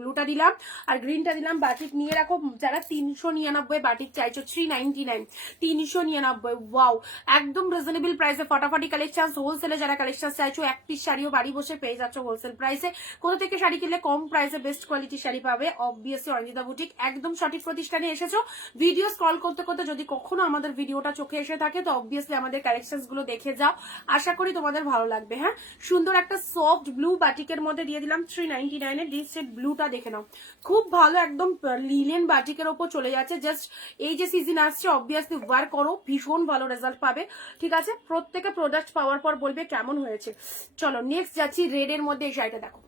ব্লুটা দিলাম আর গ্রিনটা দিলাম। বাটিক নিয়ে রাখো যারা 399 বাটিক চাইছো, 399 ওয়াও একদম রিজনেবল প্রাইসে ফটাফটি কালেকশন। হোলসেলে যারা কালেকশন চাইছো, এক পিস শাড়িও বাড়ি বসে পেয়ে যাচ্ছ হোলসেল প্রাইসে। কোথা থেকে শাড়ি কিনলে কম প্রাইসে বেস্ট কোয়ালিটি শাড়ি পাবে? অবভিয়াসলি অরঞ্জিতা বুটিক, একদম সঠিক প্রতিষ্ঠানে এসেছো। ভিডিও স্ক্রল করতে করতে যদি কখনো আমাদের ভিডিওটা চোখে এসে থাকে তো অবভিয়াসলি আমাদের কালেকশনস গুলো দেখে যাও, আশা করি তোমাদের ভালো লাগবে। হ্যাঁ, সুন্দর একটা সফট ব্লু বাটিকের মধ্যে দিয়ে দিলাম 399 এর। ডিপ শেড ব্লুটা দেখে নাও, খুব ভালো, একদম লিলেন বাটিকের ওপর চলে যাচ্ছে। জাস্ট এই যে সিজন আসছে অবভিয়াসলি ওয়ার করো, ভীষণ ভালো রেজাল্ট পাবে। ঠিক আছে, প্রত্যেকে প্রোডাক্ট পাওয়ার পর বলবে কেমন হয়েছে। চলো নেক্সট যাচ্ছি রেড এর মধ্যে। এই শাড়িটা দেখো,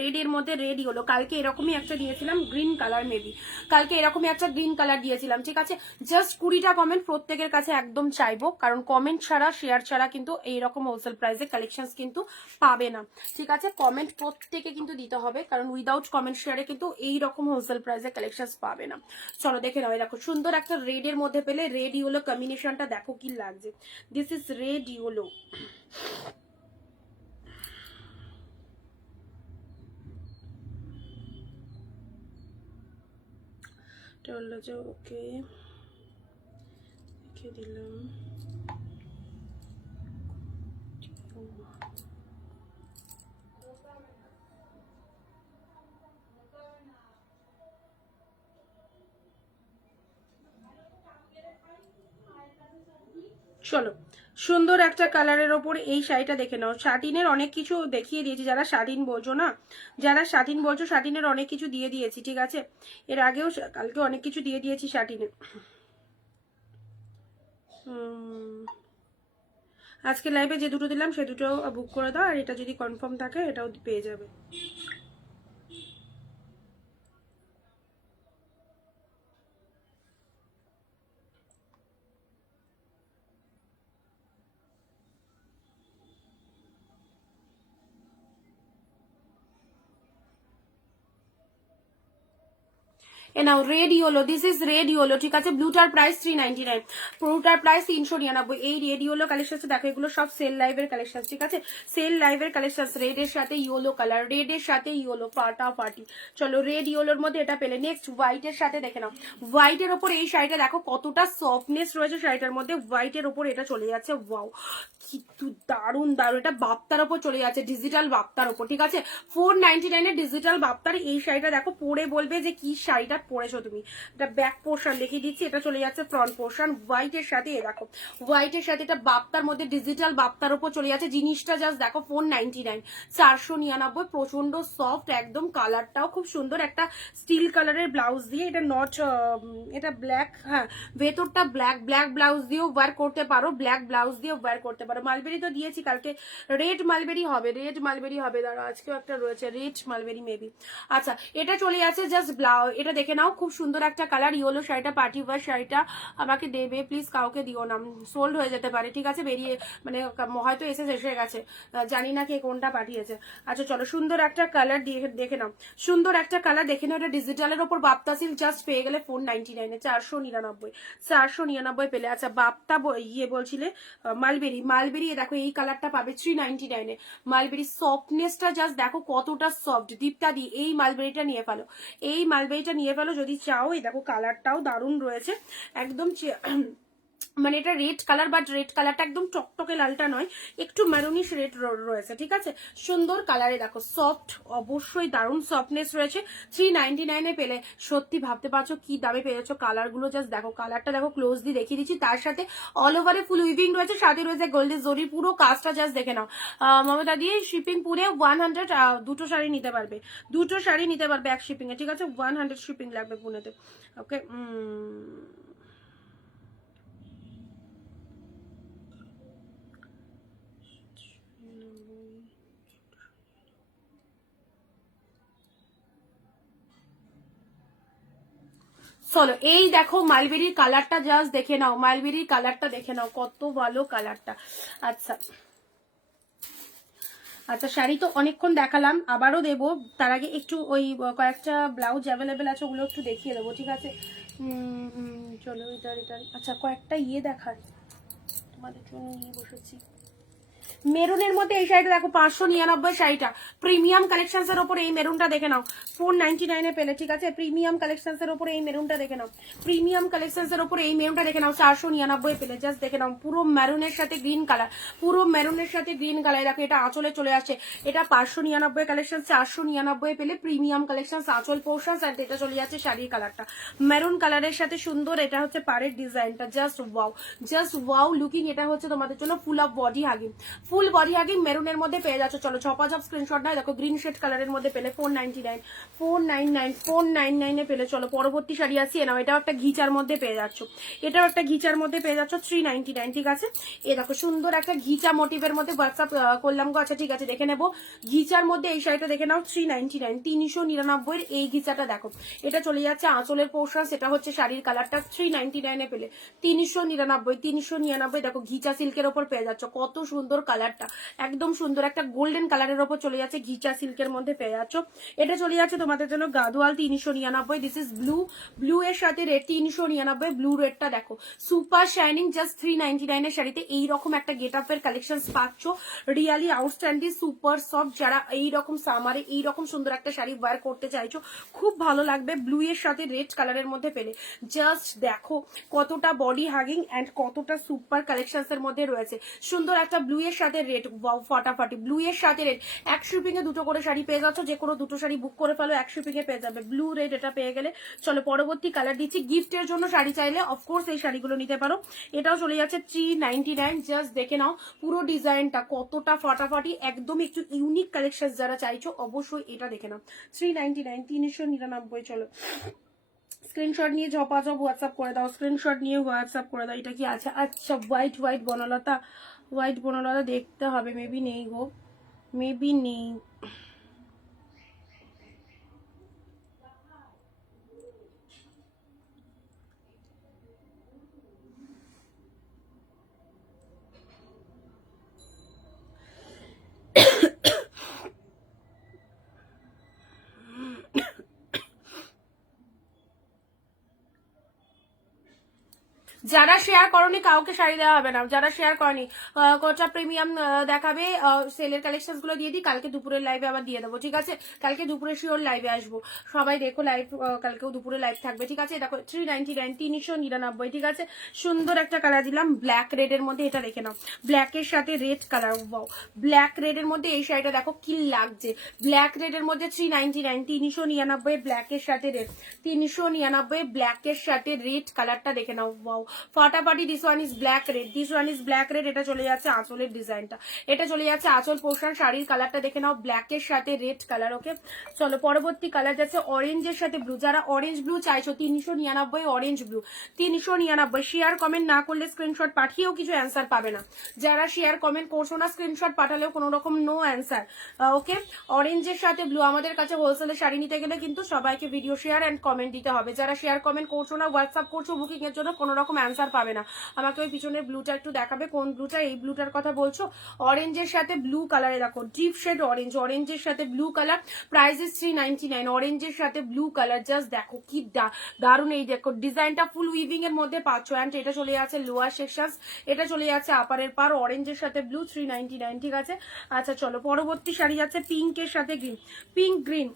রেড এর মধ্যে রেড হলো, কালকে এরকমই একটা দিয়েছিলাম গ্রিন কালার, মেবি কালকে এরকমই একটা গ্রিন কালার দিয়েছিলাম। ঠিক আছে, জাস্ট 20টা কমেন্ট প্রত্যেকের কাছে একদম চাইবো, কারণ কমেন্ট ছাড়া শেয়ার ছাড়া কিন্তু এইরকম হোলসেল প্রাইসে কালেকশন কিন্তু পাবে না। ঠিক আছে, কমেন্ট প্রত্যেকে কিন্তু দিতে হবে, কারণ উইদাউট কমেন্ট শেয়ারে কিন্তু এইরকম হোলসেল প্রাইসে কালেকশন পাবে না। চলো দেখে নাও, দেখো সুন্দর একটা রেড এর মধ্যে পেলে। রেড ইয়েলো কম্বিনেশনটা দেখো কি লাগছে। This is red yellow. Okay রেখে দিলাম। চলো সুন্দর একটা কালারের ওপর এই শাড়িটা দেখে নাও। শাটিনের অনেক কিছু দেখিয়ে দিয়েছি, যারা শাটিন বলছো না, যারা শাটিন বলছো, শাটিনের অনেক কিছু দিয়ে দিয়েছি। ঠিক আছে, এর আগেও কালকে অনেক কিছু দিয়ে দিয়েছি শাটিনের। আজকে লাইভে যে দুটো দিলাম সে দুটো বুক করে দাও, আর এটা যদি কনফার্ম থাকে এটাও পেয়ে যাবে। নাও red yellow, this is red yellow. ঠিক আছে, ব্লুটার প্রাইস 399, ব্লুটার প্রাইস 399। এই রেড ইয়েলো কালেকশন দেখো, এগুলো সব সেল লাইভের কালেকশন। ঠিক আছে, সেল লাইভের কালেকশন। রেড এর সাথে ইয়েলো কালার, রেড এর সাথে ইয়েলো, ফাটাফাটি। চলো রেড ইয়েলোর মধ্যে এটা পেলে। নেক্সট হোয়াইট এর সাথে দেখে নাও, হোয়াইট এর ওপর এই শাড়িটা দেখো কতটা সফটনেস রয়েছে শাড়িটার মধ্যে। হোয়াইট এর ওপর এটা চলে যাচ্ছে, ওয়াও কিন্তু দারুন দারুন। এটা বাপ্তার ওপর চলে যাচ্ছে, ডিজিটাল বাপ্তার ওপর। ঠিক আছে, 499 এর ডিজিটাল বাপ্তার এই শাড়িটা দেখো, পরে বলবে যে কি শাড়িটা পরেছো তুমি। এটা ব্যাক পোর্শন দেখিয়ে দিচ্ছি, এটা চলে যাচ্ছে ফ্রন্ট পোর্শন। হোয়াইট এর সাথে দেখো, হোয়াইট এর সাথে এটা বাপ্তার মধ্যে ডিজিটাল বাপ্তার উপর চলে যাচ্ছে। জিনিসটা জাস্ট দেখো 499, 499, প্রচন্ড সফট একদম। কালারটাও খুব সুন্দর, একটা স্টিল কালারের ব্লাউজ দিয়ে। এটা নট, এটা ব্ল্যাক, হ্যাঁ ভেতরটা ব্ল্যাক, ব্ল্যাক ব্লাউজ দিয়েও ওয়্যার করতে পারো, ব্ল্যাক ব্লাউজ দিয়েও ওয়্যার করতে পারো। মালবেরি তো দিয়েছি কালকে, রেড মালবেরি হবে, রেড মালবেরি হবে। দাঁড়া, আজকেও একটা রয়েছে রেড মালবেরি মেবি। আচ্ছা, এটা চলে যাচ্ছে জাস্ট ব্লাউজ। এটা দেখে নাও, খুব সুন্দর একটা কালার। ইয়েলো শাড়িটা, পার্টি ওয়ার শাড়িটা আমাকে দেবে প্লিজ, কাউকে দিও না, সোল্ড হয়ে যেতে পারে। ঠিক আছে, বেরিয়ে মানে হয়তো এসে গেছে, জানি না কে কোনটা পাঠিয়েছে। আচ্ছা চলো, সুন্দর একটা কালার দেখে নাও, সুন্দর একটা কালার দেখে নাও। এটা ডিজিটালের ওপর বাপ্তা সিল জাস্ট পেয়ে গেলে 499, 499, 499 পেলে। আচ্ছা বাপ্তা ইয়ে বলছিলে মালবেরি, মালবেরি দেখো এই কালারটা পাবে 399। মালবেরি সফটনেসটা জাস্ট দেখো কতটা সফট। দীপ্তা দি এই মালবেরিটা নিয়ে ফেলো, এই মালবেরিটা নিয়ে ফেলো যদি চাও। এই দেখো কালারটাও দারুণ রয়েছে একদম, মানে এটা রেড কালার, বাট রেড কালারটা একদম টকটকে লালটা নয়, একটু ম্যারুনিশ রেড রয়েছে। ঠিক আছে, সুন্দর কালারে দেখো, সফট, অবশ্যই দারুণ সফটনেস রয়েছে। 399 পেলে সত্যি ভাবতে পারছো কি দামে পেয়েছো। কালার গুলো জাস্ট দেখো, কালারটা দেখো, ক্লোজলি দেখিয়ে দিচ্ছি। তার সাথে অল ওভারে ফুল উইভিং রয়েছে, সাথে রয়েছে গোল্ডেন জরি, পুরো কাজটা জাস্ট দেখে নাও। মমতা দিয়ে শিপিং পুরে 100, দুটো শাড়ি নিতে পারবে, দুটো শাড়ি নিতে পারবে এক শিপিং এ। ঠিক আছে, 100 শিপিং লাগবে পুনেতে। ওকে, চলো এই দেখো মালবেরির কালারটা জাস্ট দেখে নাও, মালবেরির কালারটা দেখে নাও, কত ভালো কালারটা। আচ্ছা আচ্ছা, শাড়ি তো অনেকক্ষণ দেখালাম, আবারও দেবো। তার আগে একটু ওই কয়েকটা ব্লাউজ অ্যাভেলেবেল আছে, ওগুলো একটু দেখিয়ে দেবো। ঠিক আছে, চলো এটা। আচ্ছা কয়েকটা ইয়ে দেখার তোমাদের জন্য নিয়ে বসেছি। মেরুনের মধ্যে এই শাড়িটা দেখো 599 শাড়িটা প্রিমিয়াম কালেকশনস এর উপরে এই মেরুনটা দেখে নাও 499 এ পেলে, ঠিক আছে। প্রিমিয়াম কালেকশনস এর উপরে এই মেরুনটা দেখে নাও, প্রিমিয়াম কালেকশনস এর উপরে এই মেরুনটা দেখে নাও 499 পেলে। জাস্ট দেখে নাও, পুরো মেরুনের সাথে গ্রিন কালার, পুরো মেরুনের সাথে গ্রিন কালার। দেখো এটা আঁচলে চলে আসছে, এটা 599 কালেকশন, 499 পেলে প্রিমিয়াম কালেকশন আঁচল পোর্শন। আর এটা চলে যাচ্ছে শাড়ির কালারটা মেরুন কালারের সাথে সুন্দর। এটা হচ্ছে পাড়ের ডিজাইনটা, জাস্ট ওয়াও লুকিং। এটা হচ্ছে তোমাদের জন্য full of body hugging, full body hugging মেরুনের মধ্যে পেয়ে যাচ্ছ। চলো ঝপাঝপ স্ক্রিনশট নয়, দেখো গ্রিন শেড কালারের মধ্যে পেলে 499 এ পেলে। চলো পরবর্তী শাড়ি আসি, নাও এটাও একটা ঘিচার মধ্যে পেয়ে যাচ্ছ, এটাও একটা ঘিচার মধ্যে পেয়ে যাচ্ছ 399, ঠিক আছে। এ দেখো সুন্দর একটা ঘিচা মোটিভের মধ্যে হোয়াটসঅ্যাপ করলাম গো। আচ্ছা ঠিক আছে, দেখে নেবো ঘিচার মধ্যে এই শাড়িটা দেখে নাও 399, 399 এই ঘিচাটা দেখো। এটা চলে যাচ্ছে আঁচলের পোর্শন, সেটা হচ্ছে শাড়ির কালারটা 399 এ পেলে 399। দেখো ঘিচা সিল্কের ওপর পেয়ে যাচ্ছ, কত সুন্দর কালারটা, একদম সুন্দর একটা গোল্ডেন কালারের ওপর চলে যাচ্ছে, ঘিচা সিল্কের মধ্যে পেয়ে যাচ্ছ। এটা চলে যাচ্ছে তোমাদের জন্য গাদোয়াল 399। দিস ইজ ব্লু এর সাথে রেড 399। ব্লু রেডটা দেখো সুপার শাইনিং, জাস্ট 399 এর শাড়িতে এইরকম একটা গেট আপের কালেকশন পাচ্ছ, রিয়ালি আউটস্ট্যান্ডিং সুপার সফট। যারা এইরকম সামারে এইরকম সুন্দর একটা শাড়ি ওয়্যার করতে চাইছো, খুব ভালো লাগবে। ব্লু এর সাথে রেড কালারের মধ্যে পেলে। জাস্ট দেখো কতটা বডি হাগিং অ্যান্ড কতটা সুপার কালেকশনস এর মধ্যে রয়েছে। সুন্দর একটা ব্লু এর সাথে রেড, ফাটাফাটি ব্লু এর সাথে রেড। এক শিপিং এ দুটো করে শাড়ি পেয়ে যাচ্ছ, যে কোনো দুটো শাড়ি বুক করে ফেলো, এক শিপিং এ পেয়ে যাবে ব্লু রেড। এটা পেয়ে গেলে চলো পরবর্তী কালার দিচ্ছি। গিফটের জন্য শাড়ি চাইলে অফকোর্স এই শাড়িগুলো নিতে পারো। এটাও চলে যাচ্ছে 399। জাস্ট দেখে নাও পুরো ডিজাইনটা কতটা ফাটাফাটি, একদম একটু ইউনিক কালেকশন যারা চাইছো অবশ্যই এটা দেখে নাও 399, 399। চলো স্ক্রিনশট নিয়ে ঝপাঝপ হোয়াটসঅ্যাপ করে দাও, স্ক্রিনশট নিয়ে হোয়াটসঅ্যাপ করে দাও। এটা কি আছে? আচ্ছা হোয়াইট বনলতা দেখতে হবে, মেবি নেই গো, মেবি নেই। যারা শেয়ার করনি কাউকে শাড়ি দেওয়া হবে না, যারা শেয়ার করনি কোটা প্রিমিয়াম দেখাবে। সেলের কালেকশন গুলো দিয়ে দিই, কালকে দুপুরের লাইভে আবার দিয়ে দেবো, ঠিক আছে। কালকে দুপুরে শিওর লাইভে আসবো, সবাই দেখো লাইভ, কালকেও দুপুরে লাইভ থাকবে, ঠিক আছে। দেখো 399, 399, ঠিক আছে। সুন্দর একটা কালার দিলাম ব্ল্যাক রেড এর মধ্যে, এটা দেখে নাও ব্ল্যাকের সাথে red colour. Wow black red এর মধ্যে এই শাড়িটা দেখো কি লাগছে, ব্ল্যাক রেড এর মধ্যে 399, 399 ব্ল্যাকের সাথে রেড, 399 ব্ল্যাকের সাথে রেড কালারটা দেখে নাও। ওয়াও ফাটাফাটি। This one is black red, this one is black red. এটা চলে যাচ্ছে আঁচলের ডিজাইনটা, এটা চলে যাচ্ছে আঁচল পোর্শন। শাড়ির কালারটা দেখে নাও ব্ল্যাকের সাথে রেড কালার। ওকে চলো পরবর্তী কালার যাচ্ছে অরেঞ্জের সাথে ব্লু। যারা অরেঞ্জ ব্লু চাইছো 399 অরেঞ্জ ব্লু 399। শেয়ার কমেন্ট না করলে স্ক্রিনশট পাঠিয়েও কিছু অ্যান্সার পাবে না। যারা শেয়ার কমেন্ট করছো না, স্ক্রিনশট পাঠালেও কোনো রকম নো অ্যান্সার। ওকে অরেঞ্জের সাথে ব্লু। আমাদের কাছে হোলসেলের শাড়ি নিতে গেলে কিন্তু সবাইকে ভিডিও শেয়ার অ্যান্ড কমেন্ট দিতে হবে। যারা শেয়ার কমেন্ট করছো না, হোয়াটসঅ্যাপ করছো বুকিং এর জন্য, কোনো রকম অ্যান্সার পাবে না। আমাকে ওই পিছনের ব্লুটা একটু দেখাবে, কোন ব্লুটা? এই ব্লুটার কথা বলছো? অরেঞ্জের সাথে ব্লু কালারে দেখো ডিপ শেড অরেঞ্জ, অরেঞ্জের সাথে ব্লু কালার। Price is 399। অরেঞ্জের সাথে ব্লু কালার, জাস্ট দেখো কি দারুন। এই দেখো ডিজাইনটা ফুল উইভিং এর মধ্যে পাচ্ছ। অ্যান্ড এটা চলে যাচ্ছে লোয়ার সেকশন, এটা চলে যাচ্ছে আপারের পার। অরেঞ্জের সাথে ব্লু 399, ঠিক আছে। আচ্ছা চলো পরবর্তী শাড়ি যাচ্ছে পিঙ্কের সাথে গ্রিন, পিঙ্ক গ্রিন।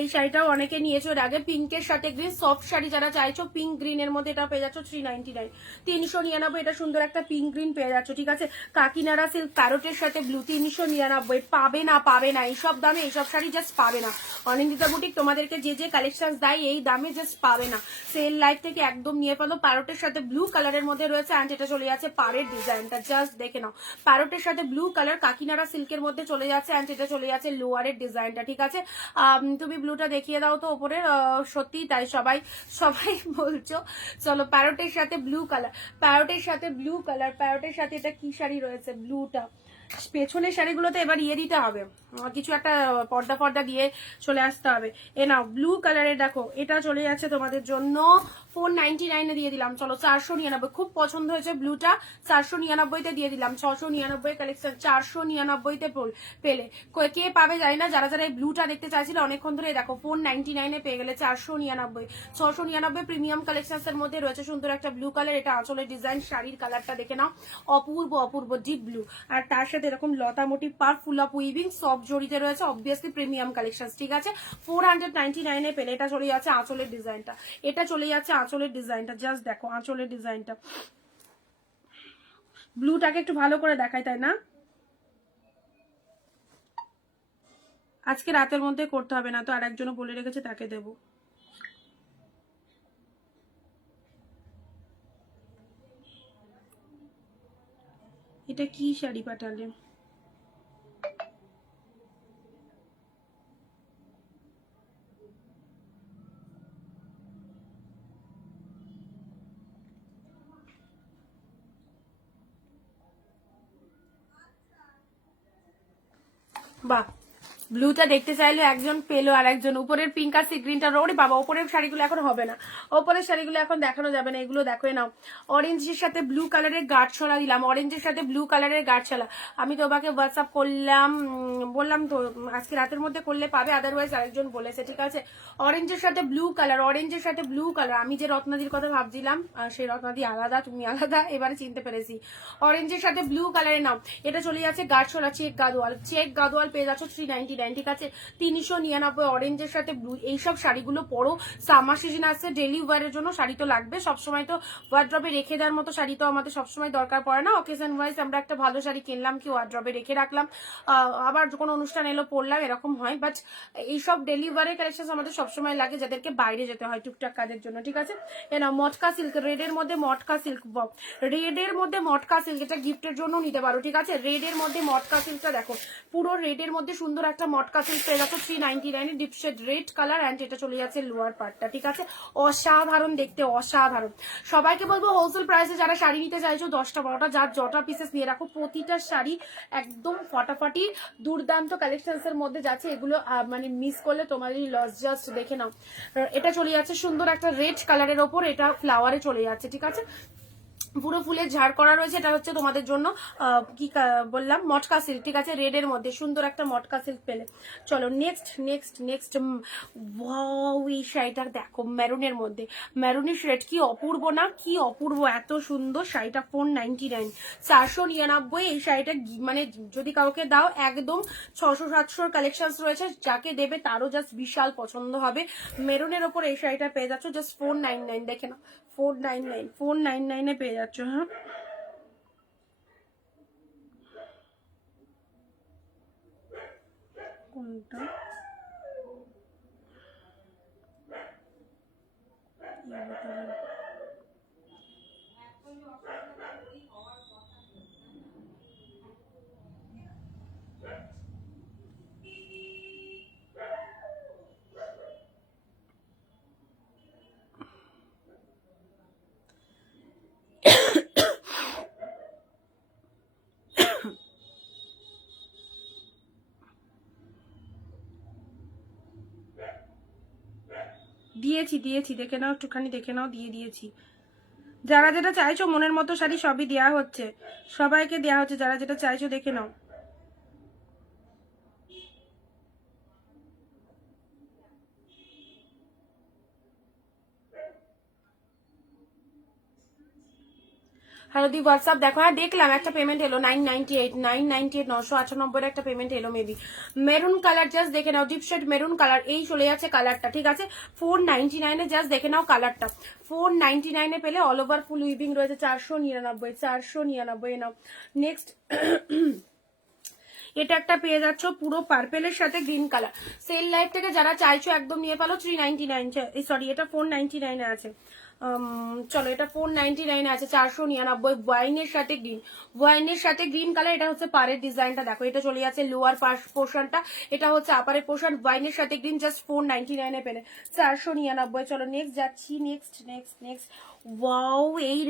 এই শাড়িটাও অনেকে নিয়েছো এর আগে, পিঙ্কের সাথে গ্রিন। সফট শাড়ি যারা চাইছো পিঙ্ক গ্রিন এর মধ্যে, এটা পেয়ে যাচ্ছ 399, 399। এটা সুন্দর একটা পিঙ্ক গ্রিন পেয়ে যাচ্ছ, ঠিক আছে। কাকিনাড়া সিল্ক প্যারোটের সাথে ব্লু 399। পাবে না এইসব দামে, এইসব শাড়ি জাস্ট পাবে না। অনিন্দিতা বুটিক তোমাদেরকে যে কালেকশন দেয় এই দামে জাস্ট পাবে না। সেল লাইফ থেকে একদম নিয়ে ফেলো। প্যারোটের সাথে ব্লু কালারের মধ্যে রয়েছে। অ্যান্ড এটা চলে যাচ্ছে পাড়ের ডিজাইনটা, জাস্ট দেখে নাও প্যারোটের সাথে ব্লু কালার কাকিনাড়া সিল্কের মধ্যে চলে যাচ্ছে। অ্যান্ড এটা চলে যাচ্ছে লোয়ারের ডিজাইনটা, ঠিক আছে। তুমি ব্লুটা দেখিয়ে দাও তো ওপরে, সত্যি তাই সবাই বলছো। চলো প্যারোটের সাথে ব্লু কালার, প্যারোটের সাথে ব্লু কালার, প্যারোটের সাথে এটা কি শাড়ি রয়েছে ব্লুটা। পেছনের শাড়িগুলোতে এবার ইয়ে দিতে হবে, কিছু একটা পর্দা দিয়ে চলে আসতে হবে। এ নাও ব্লু কালারের দেখো, এটা চলে যাচ্ছে তোমাদের জন্য 499 দিয়ে দিলাম। চলো 499, খুব পছন্দ হয়েছে ব্লুটা, 499 দিয়ে দিলাম। 699 কালেকশন 499 পেলে। কে পাবে জানি না, যারা যারা এই ব্লুটা দেখতে চাইছিল অনেকক্ষণ ধরে, দেখো 499 পেয়ে গেলে 499। 699 প্রিমিয়াম কালেকশন এর মধ্যে রয়েছে সুন্দর একটা ব্লু কালার, এটা আঁচলের ডিজাইন, শাড়ির কালারটা দেখে নাও, অপূর্ব অপূর্ব ডিপ ব্লু, আর তার সাথে এরকম লতা মোটিভ পার ফুল অফ উইভিং সব জড়িতে রয়েছে, অবভিয়াসলি প্রিমিয়াম কালেকশন, ঠিক আছে। 499 পেলে। এটা চলে যাচ্ছে আঁচলের ডিজাইনটা, এটা চলে যাচ্ছে আঁচলের ডিজাইনটা, জাস্ট দেখো আঁচলের ডিজাইনটা। ব্লুটাকে একটু ভালো করে দেখাই, তাই না? আজকে রাতের মধ্যে করতে হবে না তো, আর একজনও বলে রেখেছে তাকে দেবো। এটা কি শাড়ি পাঠালে? বাহ, ব্লুটা দেখতে চাইলো একজন, পেলো আর একজন। উপরের পিঙ্ক আর সি গ্রিনটা, ওরে বাবা, উপরের শাড়িগুলো এখন হবে না, উপরের শাড়িগুলো এখন দেখানো যাবে না, এগুলো দেখো নাও। অরেঞ্জের সাথে ব্লু কালারের গাঢ় ছলা দিলাম, অরেঞ্জের সাথে ব্লু কালারের গাঢ় ছলা। আমি তোমাকে হোয়াটসঅ্যাপ করলাম, বললাম তো আজকে রাতের মধ্যে করলে পাবে, আদারওয়াইজ আরেকজন বলেছে, ঠিক আছে। অরেঞ্জের সাথে ব্লু কালার, অরেঞ্জের সাথে ব্লু কালার। আমি যে রত্নাদির কথা ভাবছিলাম সেই রত্নাদি আলাদা, তুমি আলাদা, এবারে চিনতে পেরেছি। অরেঞ্জের সাথে ব্লু কালারের নাম, এটা চলে যাচ্ছে গাঢ় ছলা চেক গাদোয়াল, চেক গাদোয়াল পেয়ে যাচ্ছ 399, ঠিক আছে। 399 অরেঞ্জের সাথে ব্লু। এইসব শাড়িগুলো পরো, সামার সিজন আসছে, ডেলি ওয়ারের জন্য শাড়ি তো লাগবে সবসময়, তো ওয়ার্ড্রবে রেখে দেওয়ার মতো শাড়ি তো আমাদের সবসময় দরকার পড়ে না। অকেশন ওয়াইজ আমরা একটা ভালো শাড়ি কিনলাম কি ওয়ার্ড্রবে রেখে রাখলাম, আবার কোনো অনুষ্ঠান এলো পরলাম, এরকম হয়। বাট এইসব ডেলি ওয়ারের কালেকশন আমাদের সবসময় লাগে, যাদেরকে বাইরে যেতে হয় টুকটাক কাজের জন্য, ঠিক আছে। এনা মটকা সিল্ক, রেডের মধ্যে মটকা সিল্ক, রেডের মধ্যে মটকা সিল্ক, এটা গিফটের জন্য নিতে পারো, ঠিক আছে। রেডের মধ্যে মটকা সিল্কটা দেখো, পুরো রেডের মধ্যে সুন্দর একটা মটকা সিল্ক পেয়ে যাচ্ছ 399, deep shade red colour, and এটা চলে যাচ্ছে লোয়ার পার্টটা, ঠিক আছে। অসাধারণ দেখতে, অসাধারণ। সবাইকে বলবো হোলসেল প্রাইসে যারা শাড়ি নিতে চাইছো 10টা 12টা যার যটা পিসেস নিয়ে রাখো, প্রতিটা শাড়ি একদম ফাটাফাটি দুর্দান্ত কালেকশনস এর মধ্যে যাচ্ছে, এগুলো মানে মিস করলে তোমাদেরই লস। জাস্ট দেখে নাও, এটা চলে যাচ্ছে সুন্দর একটা রেড কালারের ওপর, এটা ফ্লাওয়ারে চলে যাচ্ছে, ঠিক আছে। পুরো ফুলের ঝাড় করা রয়েছে, এটা হচ্ছে তোমাদের জন্য কি বললাম, মটকা সিল্ক, ঠিক আছে। রেডের মধ্যে সুন্দর একটা মটকা সিল্ক পেলে। চলো নেক্সট নেক্সট নেক্সট, ওয়াও, এই শাড়িটা দেখো মেরুনের মধ্যে, মেরুনের শেড কি অপূর্ব না, কি অপূর্ব, এত সুন্দর শাড়িটা। 499, 499 এই শাড়িটা, মানে যদি কাউকে দাও একদম 600-700 কালেকশন রয়েছে, যাকে দেবে তারও জাস্ট বিশাল পছন্দ হবে। মেরুনের ওপর এই শাড়িটা পেয়ে যাচ্ছ জাস্ট 499, দেখে না, 499 পেয়ে যাচ্ছ। হ্যাঁ, কোনটা দিয়েছি দিয়েছি, দেখে নাও, একটুখানি দেখে নাও, দিয়ে দিয়েছি। যারা যেটা চাইছো মনের মতো শাড়ি সবই দেওয়া হচ্ছে, সবাইকে দেওয়া হচ্ছে, যারা যেটা চাইছো দেখে নাও। হ্যালো দি হোয়াটসঅ্যাপ দেখো, হ্যাঁ দেখলাম একটা পেমেন্ট এলো 998, 998 একটা পেমেন্ট এলো মেবি। মেরুন কালার, জাস্ট দেখে নাও, ডিপ শেড মেরুন কালার, এই চলে যাচ্ছে কালারটা, ঠিক আছে। 499 জাস্ট দেখে নাও কালারটা, 499 পেলে। অল ওভার ফুল উইভিং রয়েছে, 499, 499 নাও। নেক্সট এটা একটা পেয়ে যাচ্ছ পুরো পার্পেলের সাথে গ্রিন কালার, সেল লাইফ থেকে যারা চাইছো একদম নিয়ে পেলো 399, সরি এটা 499 আছে। চলো এটা 499 আছে, 499, ওয়াইনের সাথে গ্রিন, ওয়াইনের সাথে গ্রিন কালার, এটা হচ্ছে পাড়ের ডিজাইনটা দেখো, এটা চলে যাচ্ছে লোয়ার পোর্শনটা, এটা হচ্ছে আপারের পোর্শন, ওয়াইনের সাথে গ্রিন, জাস্ট 499 পেলে 499। চলো নেক্সট যাচ্ছি, নেক্সট নেক্সট নেক্সট, ওয়াও, এই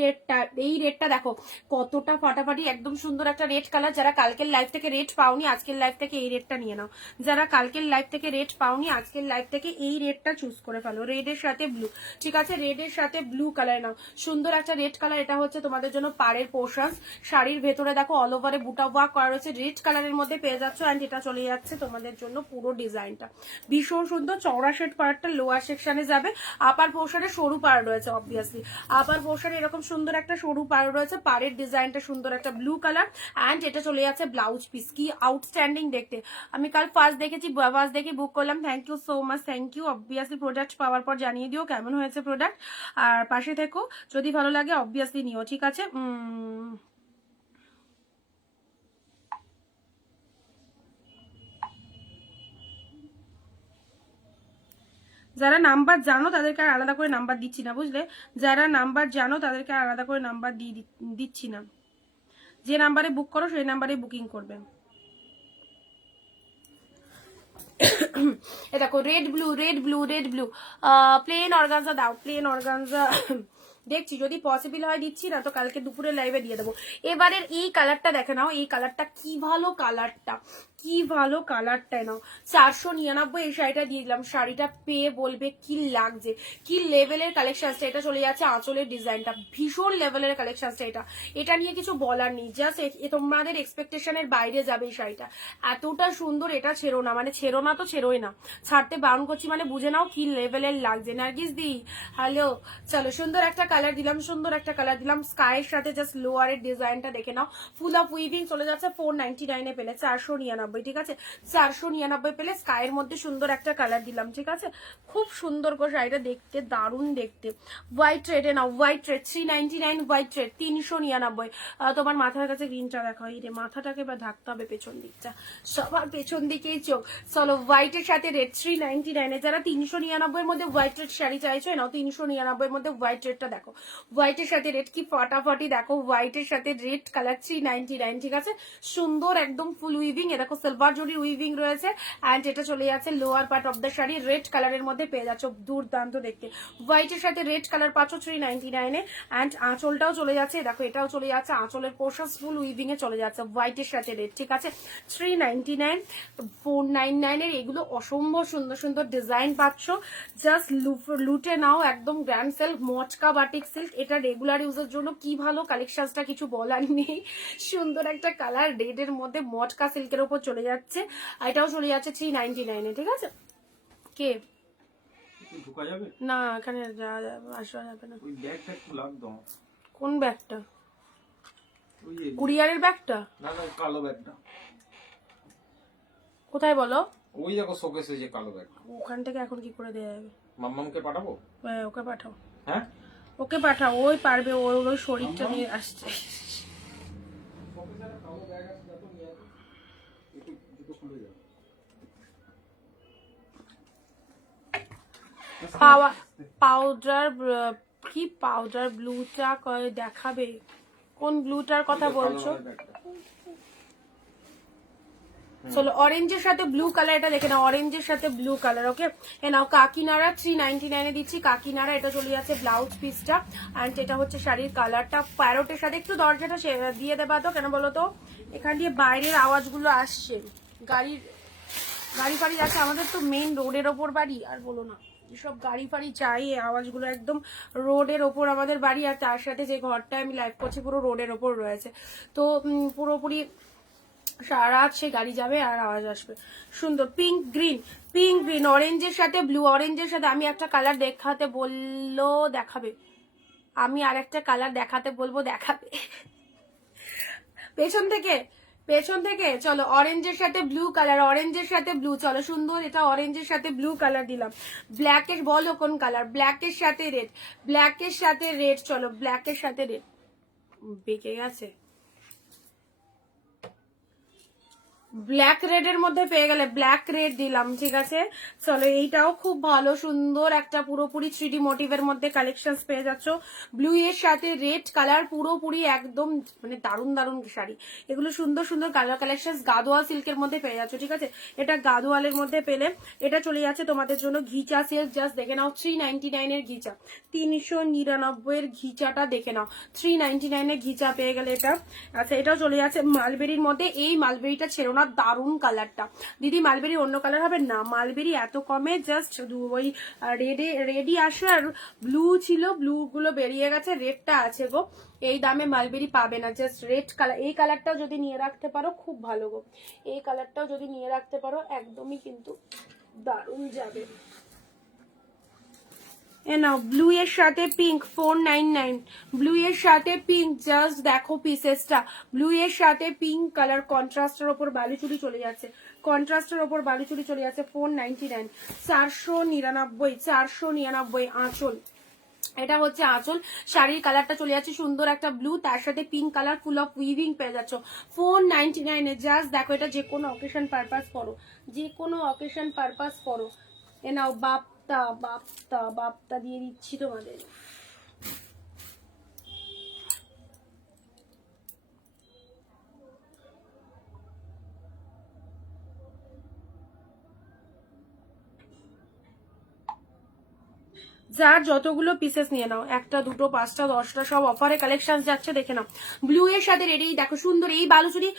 রেডটা দেখো কতটা ফাটাফাটি, একদম সুন্দর একটা রেড কালার। যারা কালকের লাইভ থেকে রেড পাওনি আজকের লাইভ থেকে এই রেডটা নিয়ে নাও। যারা কালকের লাইভ থেকে রেড পাওনি আজকের লাইভ থেকে এই রেডটা চুজ করে ফেলো, রেডের সাথে ব্লু। ঠিক আছে, রেডের সাথে ব্লু কালার নাও, সুন্দর একটা রেড কালার। এটা হচ্ছে তোমাদের জন্য পাড়ের পোর্শন। শাড়ির ভেতরে দেখো অল ওভারে বুটা ওয়ার্ক করা রয়েছে, রেড কালারের মধ্যে পেয়ে যাচ্ছ। অ্যান্ড এটা চলে যাচ্ছে তোমাদের জন্য পুরো ডিজাইনটা ভীষণ সুন্দর। চওড়া শেড পার্টটা লোয়ার সেকশনে যাবে, আপার পোর্শনে সরু পাড় রয়েছে। অবভিয়াসলি আপার পোর্শনে এরকম সুন্দর একটা সরু পাড় রয়েছে, পাড়ের ডিজাইনটা সুন্দর একটা ব্লু কালার। অ্যান্ড এটা চলে যাচ্ছে ব্লাউজ পিস, কি আউটস্ট্যান্ডিং দেখতে। আমি কাল ফার্স্ট দেখেছি, ফার্স্ট দেখে বুক করলাম। Thank you so much, thank you. Obviously product পাওয়ার পর জানিয়ে দিও কেমন হয়েছে প্রোডাক্ট, আর পাশে থেকো, যদি ভালো লাগে অবভিয়াসলি নিও। ঠিক আছে, যারা নাম্বার জানো তাদেরকে আর আলাদা করে নাম্বার দিচ্ছি না, বুঝলে? যারা নাম্বার জানো তাদেরকে আর আলাদা করে নাম্বার দিচ্ছি না। যে নাম্বারে বুক করো সেই নাম্বারে বুকিং করবে। এ দেখো red blue, red blue, red blue. Plain organza দাও, প্লেন অর্গানজা দেখছি যদি পসিবল হয় দিচ্ছি, না তো কালকে দুপুরে লাইভে দিয়ে দেবো। এবারের এই কালারটা দেখে নাও, এই কালারটা কি ভালো, কালারটা কি ভালো, কালারটাই নাও। 499 এই শাড়িটা দিয়ে দিলাম, শাড়িটা পেয়ে বলবে কি লাগছে, কি লেভেলের কালেকশনটা। এটা চলে যাচ্ছে আঁচলের ডিজাইনটা, ভীষণ লেভেলের কালেকশনটা। এটা নিয়ে কিছু বলার নেই, জাস্ট তোমাদের এক্সপেকটেশনের বাইরে যাবে এই শাড়িটা, এতটা সুন্দর। এটা ছেড়ো না, মানে ছেড়ো না তো ছেড়োই না, ছাড়তে বারণ করছি, মানে বুঝে নাও কি লেভেলের লাগছে। নার্গিস দি হ্যালো, চলো সুন্দর একটা কালার দিলাম, সুন্দর একটা কালার দিলাম স্কাইয়ের সাথে। জাস্ট লোয়ারের ডিজাইনটা দেখে নাও, ফুল অফ উইভিং চলে যাচ্ছে 499 পেলে, 499। ঠিক আছে, 499 পেলে স্কাইয়ের মধ্যে সুন্দর একটা কালার দিলাম। ঠিক আছে, খুব সুন্দর করে শাড়িটা দেখতে, দারুণ দেখতে। হোয়াইট রেডে নাও, হোয়াইট রেড 399, হোয়াইট রেড 399। তোমার মাথার কাছে গ্রিনটা দেখো, এই রে মাথাটাকে বা ঢাকতে হবে, পেছন দিকটা সবার পেছন দিকেই চোখ। চলো হোয়াইটের সাথে রেড 399। যারা 399 এর মধ্যে হোয়াইট রেড শাড়ি চাইছো নাও, 399 এর মধ্যে হোয়াইট রেডটা দেখো, হোয়াইটের সাথে রেড কি ফাটাফাটি দেখো, হোয়াইটের সাথে রেড কালার 399। ঠিক আছে, সুন্দর একদম ফুল উইভিং। এ দেখো সিলভার জরি উইভিং রয়েছে। অ্যান্ড এটা চলে যাচ্ছে lower part of the sari, red কালারের মধ্যে পেয়ে যাচ্ছ, দুর্দান্ত দেখতে। হোয়াইটের সাথে রেড কালার পাচ্ছ 399 এ। অ্যান্ড আঁচলটাও চলে যাচ্ছে, দেখো এটাও চলে যাচ্ছে, আঁচলের পোর্শন ফুল উইভিং এ চলে যাচ্ছে, হোয়াইটের সাথে রেড। ঠিক আছে, 399, 499 এর এগুলো অসম্ভব সুন্দর সুন্দর ডিজাইন পাচ্ছ। জাস্ট লুটে নাও, একদম গ্র্যান্ড সেল, মচকা বাটিক সিল্ক। এটা রেগুলার ইউজের জন্য কি ভালো কালেকশনটা, কিছু বলার নেই। সুন্দর একটা কালার রেড এর মধ্যে মচকা সিল্কের উপর চলে যাচ্ছে, এটাও চলে যাচ্ছে 399 এ। ঠিক আছে, কে ঢোকা যাবে না এখানে আসা যাবে না। ওই ব্যাগটা একটু লাগতো। কোন ব্যাগটা? ওই কুরিয়ারের ব্যাগটা? না না, কালো ব্যাগটা কোথায় বলো? ওই দেখো শোকেসে যে কালো ব্যাগ। ওখান থেকে এখন কি করে দেওয়া যাবে? মাম্মামকে পাঠাবো? হ্যাঁ, ওকে পাঠাও, হ্যাঁ ওকে পাঠাও, ওই পারবে, ওর ওই শরীরটা নিয়ে আসছে। পাউডার কি, পাউডার ব্লুটা দেখাবে? কোন ব্লুটার কথা বলছো? চলো অরেঞ্জের সাথে ব্লু কালার, এটা দেখে নাও, অরেঞ্জের সাথে ব্লু কালার। ওকে, এ নাও কাকিনাড়া 399 এ দিচ্ছি, কাকিনাড়া। এটা চলে যাচ্ছে ব্লাউজ পিসটা। অ্যান্ড এটা হচ্ছে শাড়ির কালারটা, প্যারোটের সাথে। একটু দরজাটা দিয়ে দেবা তো, কেন বলো তো? এখান দিয়ে বাইরের আওয়াজগুলো আসছে, গাড়ি ফাড়ি আছে। আমাদের তো মেন রোডের ওপর বাড়ি, আর বলো না, যেসব গাড়ি ফাড়ি চাই, আওয়াজগুলো একদম রোডের ওপর আমাদের বাড়ি। আর তার সাথে যে ঘরটায় আমি লাইভ করছি পুরো রোডের ওপর রয়েছে, তো পুরোপুরি সারা রাত সে গাড়ি যাবে আর আওয়াজ আসবে। সুন্দর পিঙ্ক গ্রিন, পিঙ্ক গ্রিন, অরেঞ্জের সাথে ব্লু, অরেঞ্জের সাথে। আমি একটা কালার দেখাতে বললো দেখাবে, আমি আর একটা কালার দেখাতে বলবো দেখাবে। পেছন থেকে, পেছন থেকে চলো, অরেঞ্জের সাথে ব্লু কালার, অরেঞ্জের সাথে ব্লু। চলো সুন্দর, এটা অরেঞ্জের সাথে ব্লু কালার দিলাম। ব্ল্যাকের বলো কোন কালার? ব্ল্যাকের সাথে রেড, ব্ল্যাকের সাথে রেড। চলো ব্ল্যাকের সাথে রেড। বেঁকে গেছে, ব্ল্যাক রেড এর মধ্যে পেয়ে গেলে ব্ল্যাক রেড দিলাম, ঠিক আছে। চলো এইটাও খুব ভালো সুন্দর একটা পুরোপুরি 3D মোটিভের মধ্যে কালেকশন পেয়ে যাচ্ছ। ব্লু এর সাথে রেড কালার পুরোপুরি একদম মানে দারুণ দারুণ শাড়ি, এগুলো সুন্দর সুন্দর কালার কালেকশন গাদোয়াল সিল্কের মধ্যে পেয়ে যাচ্ছ, ঠিক আছে। এটা গাদোয়ালের মধ্যে পেলে এটা চলে যাচ্ছে তোমাদের জন্য ঘিচা সিল্ক, জাস্ট দেখে নাও 399 এর ঘিচা, 399 এর ঘিচাটা দেখে নাও, 399 এর ঘিচা পেয়ে গেলে এটা। আচ্ছা এটাও চলে যাচ্ছে মালবেরির মধ্যে, এই মালবেরিটা ছেড়ো না, দারুণ কালারটা। দিদি মালবেরি অন্য কালার হবে না, মালবেরি এত কমে জাস্ট ওই রেডি আসে আর ব্লু ছিল, ব্লু গুলো বেরিয়ে গেছে, রেডটা আছে গো। এই দামে মালবেরি পাবে না, জাস্ট রেড কালার। এই কালারটাও যদি নিয়ে রাখতে পারো খুব ভালো গো, এই কালারটাও যদি নিয়ে রাখতে পারো একদমই কিন্তু দারুণ যাবে। নাও ব্লু এর সাথে পিঙ্ক 499, ব্লু এর সাথে পিঙ্ক, জাস্ট দেখো পিসেসটা, ব্লু এর সাথে পিঙ্ক কালার কন্ট্রাস্টের ওপর বালুচুরি চলে যাচ্ছে, কন্ট্রাস্টের ওপর বালুচুরি চলে যাচ্ছে 499, 499, 499 আঁচল। এটা হচ্ছে আঁচল, শাড়ির কালারটা চলে যাচ্ছে সুন্দর একটা ব্লু, তার সাথে pink colour full of weaving পেয়ে যাচ্ছ 499 এ। জাস্ট দেখো এটা যে কোনো অকেশন পারপাস করো, যে কোনো অকেশন পারপাস করো। এ নাও বাপ্তা বাপ্তা বাপ্তা দিয়ে দিচ্ছি তোমাদের। যার যতগুলো পিসেস নিয়ে নাও, একটা দুটো পাঁচটা দশটা সব অফারে কালেকশন যাচ্ছে, দেখে নাও। ব্লু এর সাথে রেডি দেখো সুন্দর এই বালুচুরি,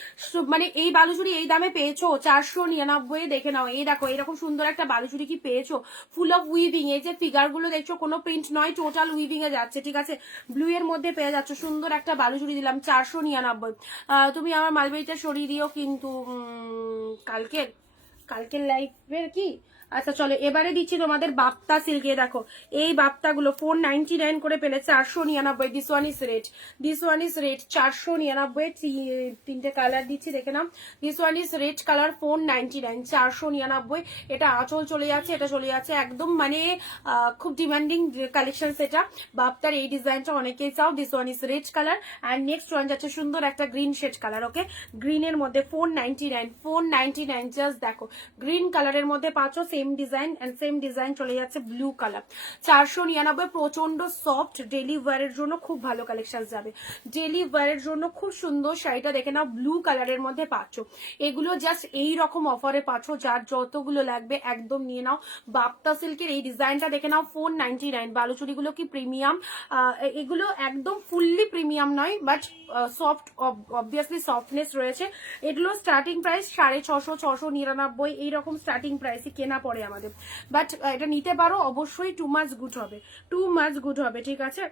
মানে এই বালুচুরি এই দামে পেয়েছো 499, দেখে নাও। এই দেখো এরকম সুন্দর একটা বালুচুরি কি পেয়েছো, ফুল অফ উইভিং, এই যে ফিগার গুলো দেখছো কোনো প্রিন্ট নয়, টোটাল উইভিং এ যাচ্ছে, ঠিক আছে। ব্লু এর মধ্যে পেয়ে যাচ্ছ সুন্দর একটা বালুচুরি দিলাম 499। তুমি আমার মালবেরিটা সরিয়ে দিও কিন্তু কালকের লাইফের কি। আচ্ছা চলো এবারে দিচ্ছি তোমাদের বাপ্তা সিল্কে, দেখো এই বাপ্তাগুলো 499 করে পেলে 499, this one is red, this one is red 499, তিনটে কালার দিচ্ছি দেখে নাও। This one is red colour 499, 499। এটা আঁচল চলে যাচ্ছে, এটা চলে যাচ্ছে একদম মানে খুব ডিমান্ডিং কালেকশন, সেটা বাপ্তার এই ডিজাইনটা অনেকেই চাও। This one is red colour and next one যাচ্ছে সুন্দর একটা গ্রিন শেড কালার, ওকে গ্রিনের মধ্যে 499, 499, জাস্ট দেখো গ্রিন কালারের মধ্যে পাচ্ছ same design and same design চলে যাচ্ছে ব্লু কালার 499, প্রচন্ড সফট, ডেলি ওয়ারের জন্য খুব ভালো কালেকশন যাবে, ডেলি ওয়ারের জন্য খুব সুন্দর শাড়িটা দেখে নাও, ব্লু কালারের মধ্যে পাচ্ছ। এগুলো জাস্ট এই রকম অফারে পাচ্ছ, যার যতগুলো লাগবে একদম নিয়ে নাও। বাপ্তা সিল্কের এই ডিজাইনটা দেখে নাও 499, বালুচুরিগুলো কি প্রিমিয়াম, এগুলো একদম ফুললি প্রিমিয়াম নয় বাট সফট, অবভিয়াসলি সফটনেস রয়েছে। এগুলো স্টার্টিং প্রাইস 650, 699 এইরকম স্টার্টিং প্রাইসে কেনা পড়ে আমাদের, বাট এটা নিতে পারো অবশ্যই, টু মাচ গুড হবে, টু মাচ গুড হবে, ঠিক আছে।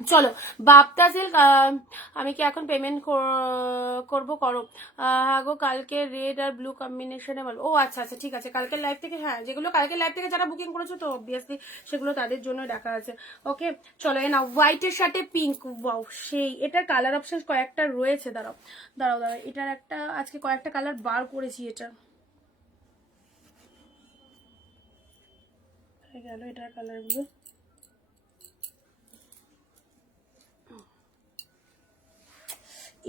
চলো বাপ্তা সিল্ক, আমি কি এখন পেমেন্ট করবো, করো। হ্যাঁ গো কালকে রেড আর ব্লু কম্বিনেশনে বলো, ও আচ্ছা আচ্ছা ঠিক আছে, কালকের লাইভ থেকে, হ্যাঁ যেগুলো কালকের লাইভ থেকে যারা বুকিং করেছো তো অবভিয়াসলি সেগুলো তাদের জন্য দেখা আছে, ওকে চলো। এ না হোয়াইটের সাথে পিঙ্ক, ওয়াও সেই, এটার কালার অপশন কয়েকটা রয়েছে, দাঁড়াও দাঁড়াও দাঁড়াও, এটার একটা আজকে কয়েকটা কালার বার করেছি, এটা গেল এটার কালারগুলো।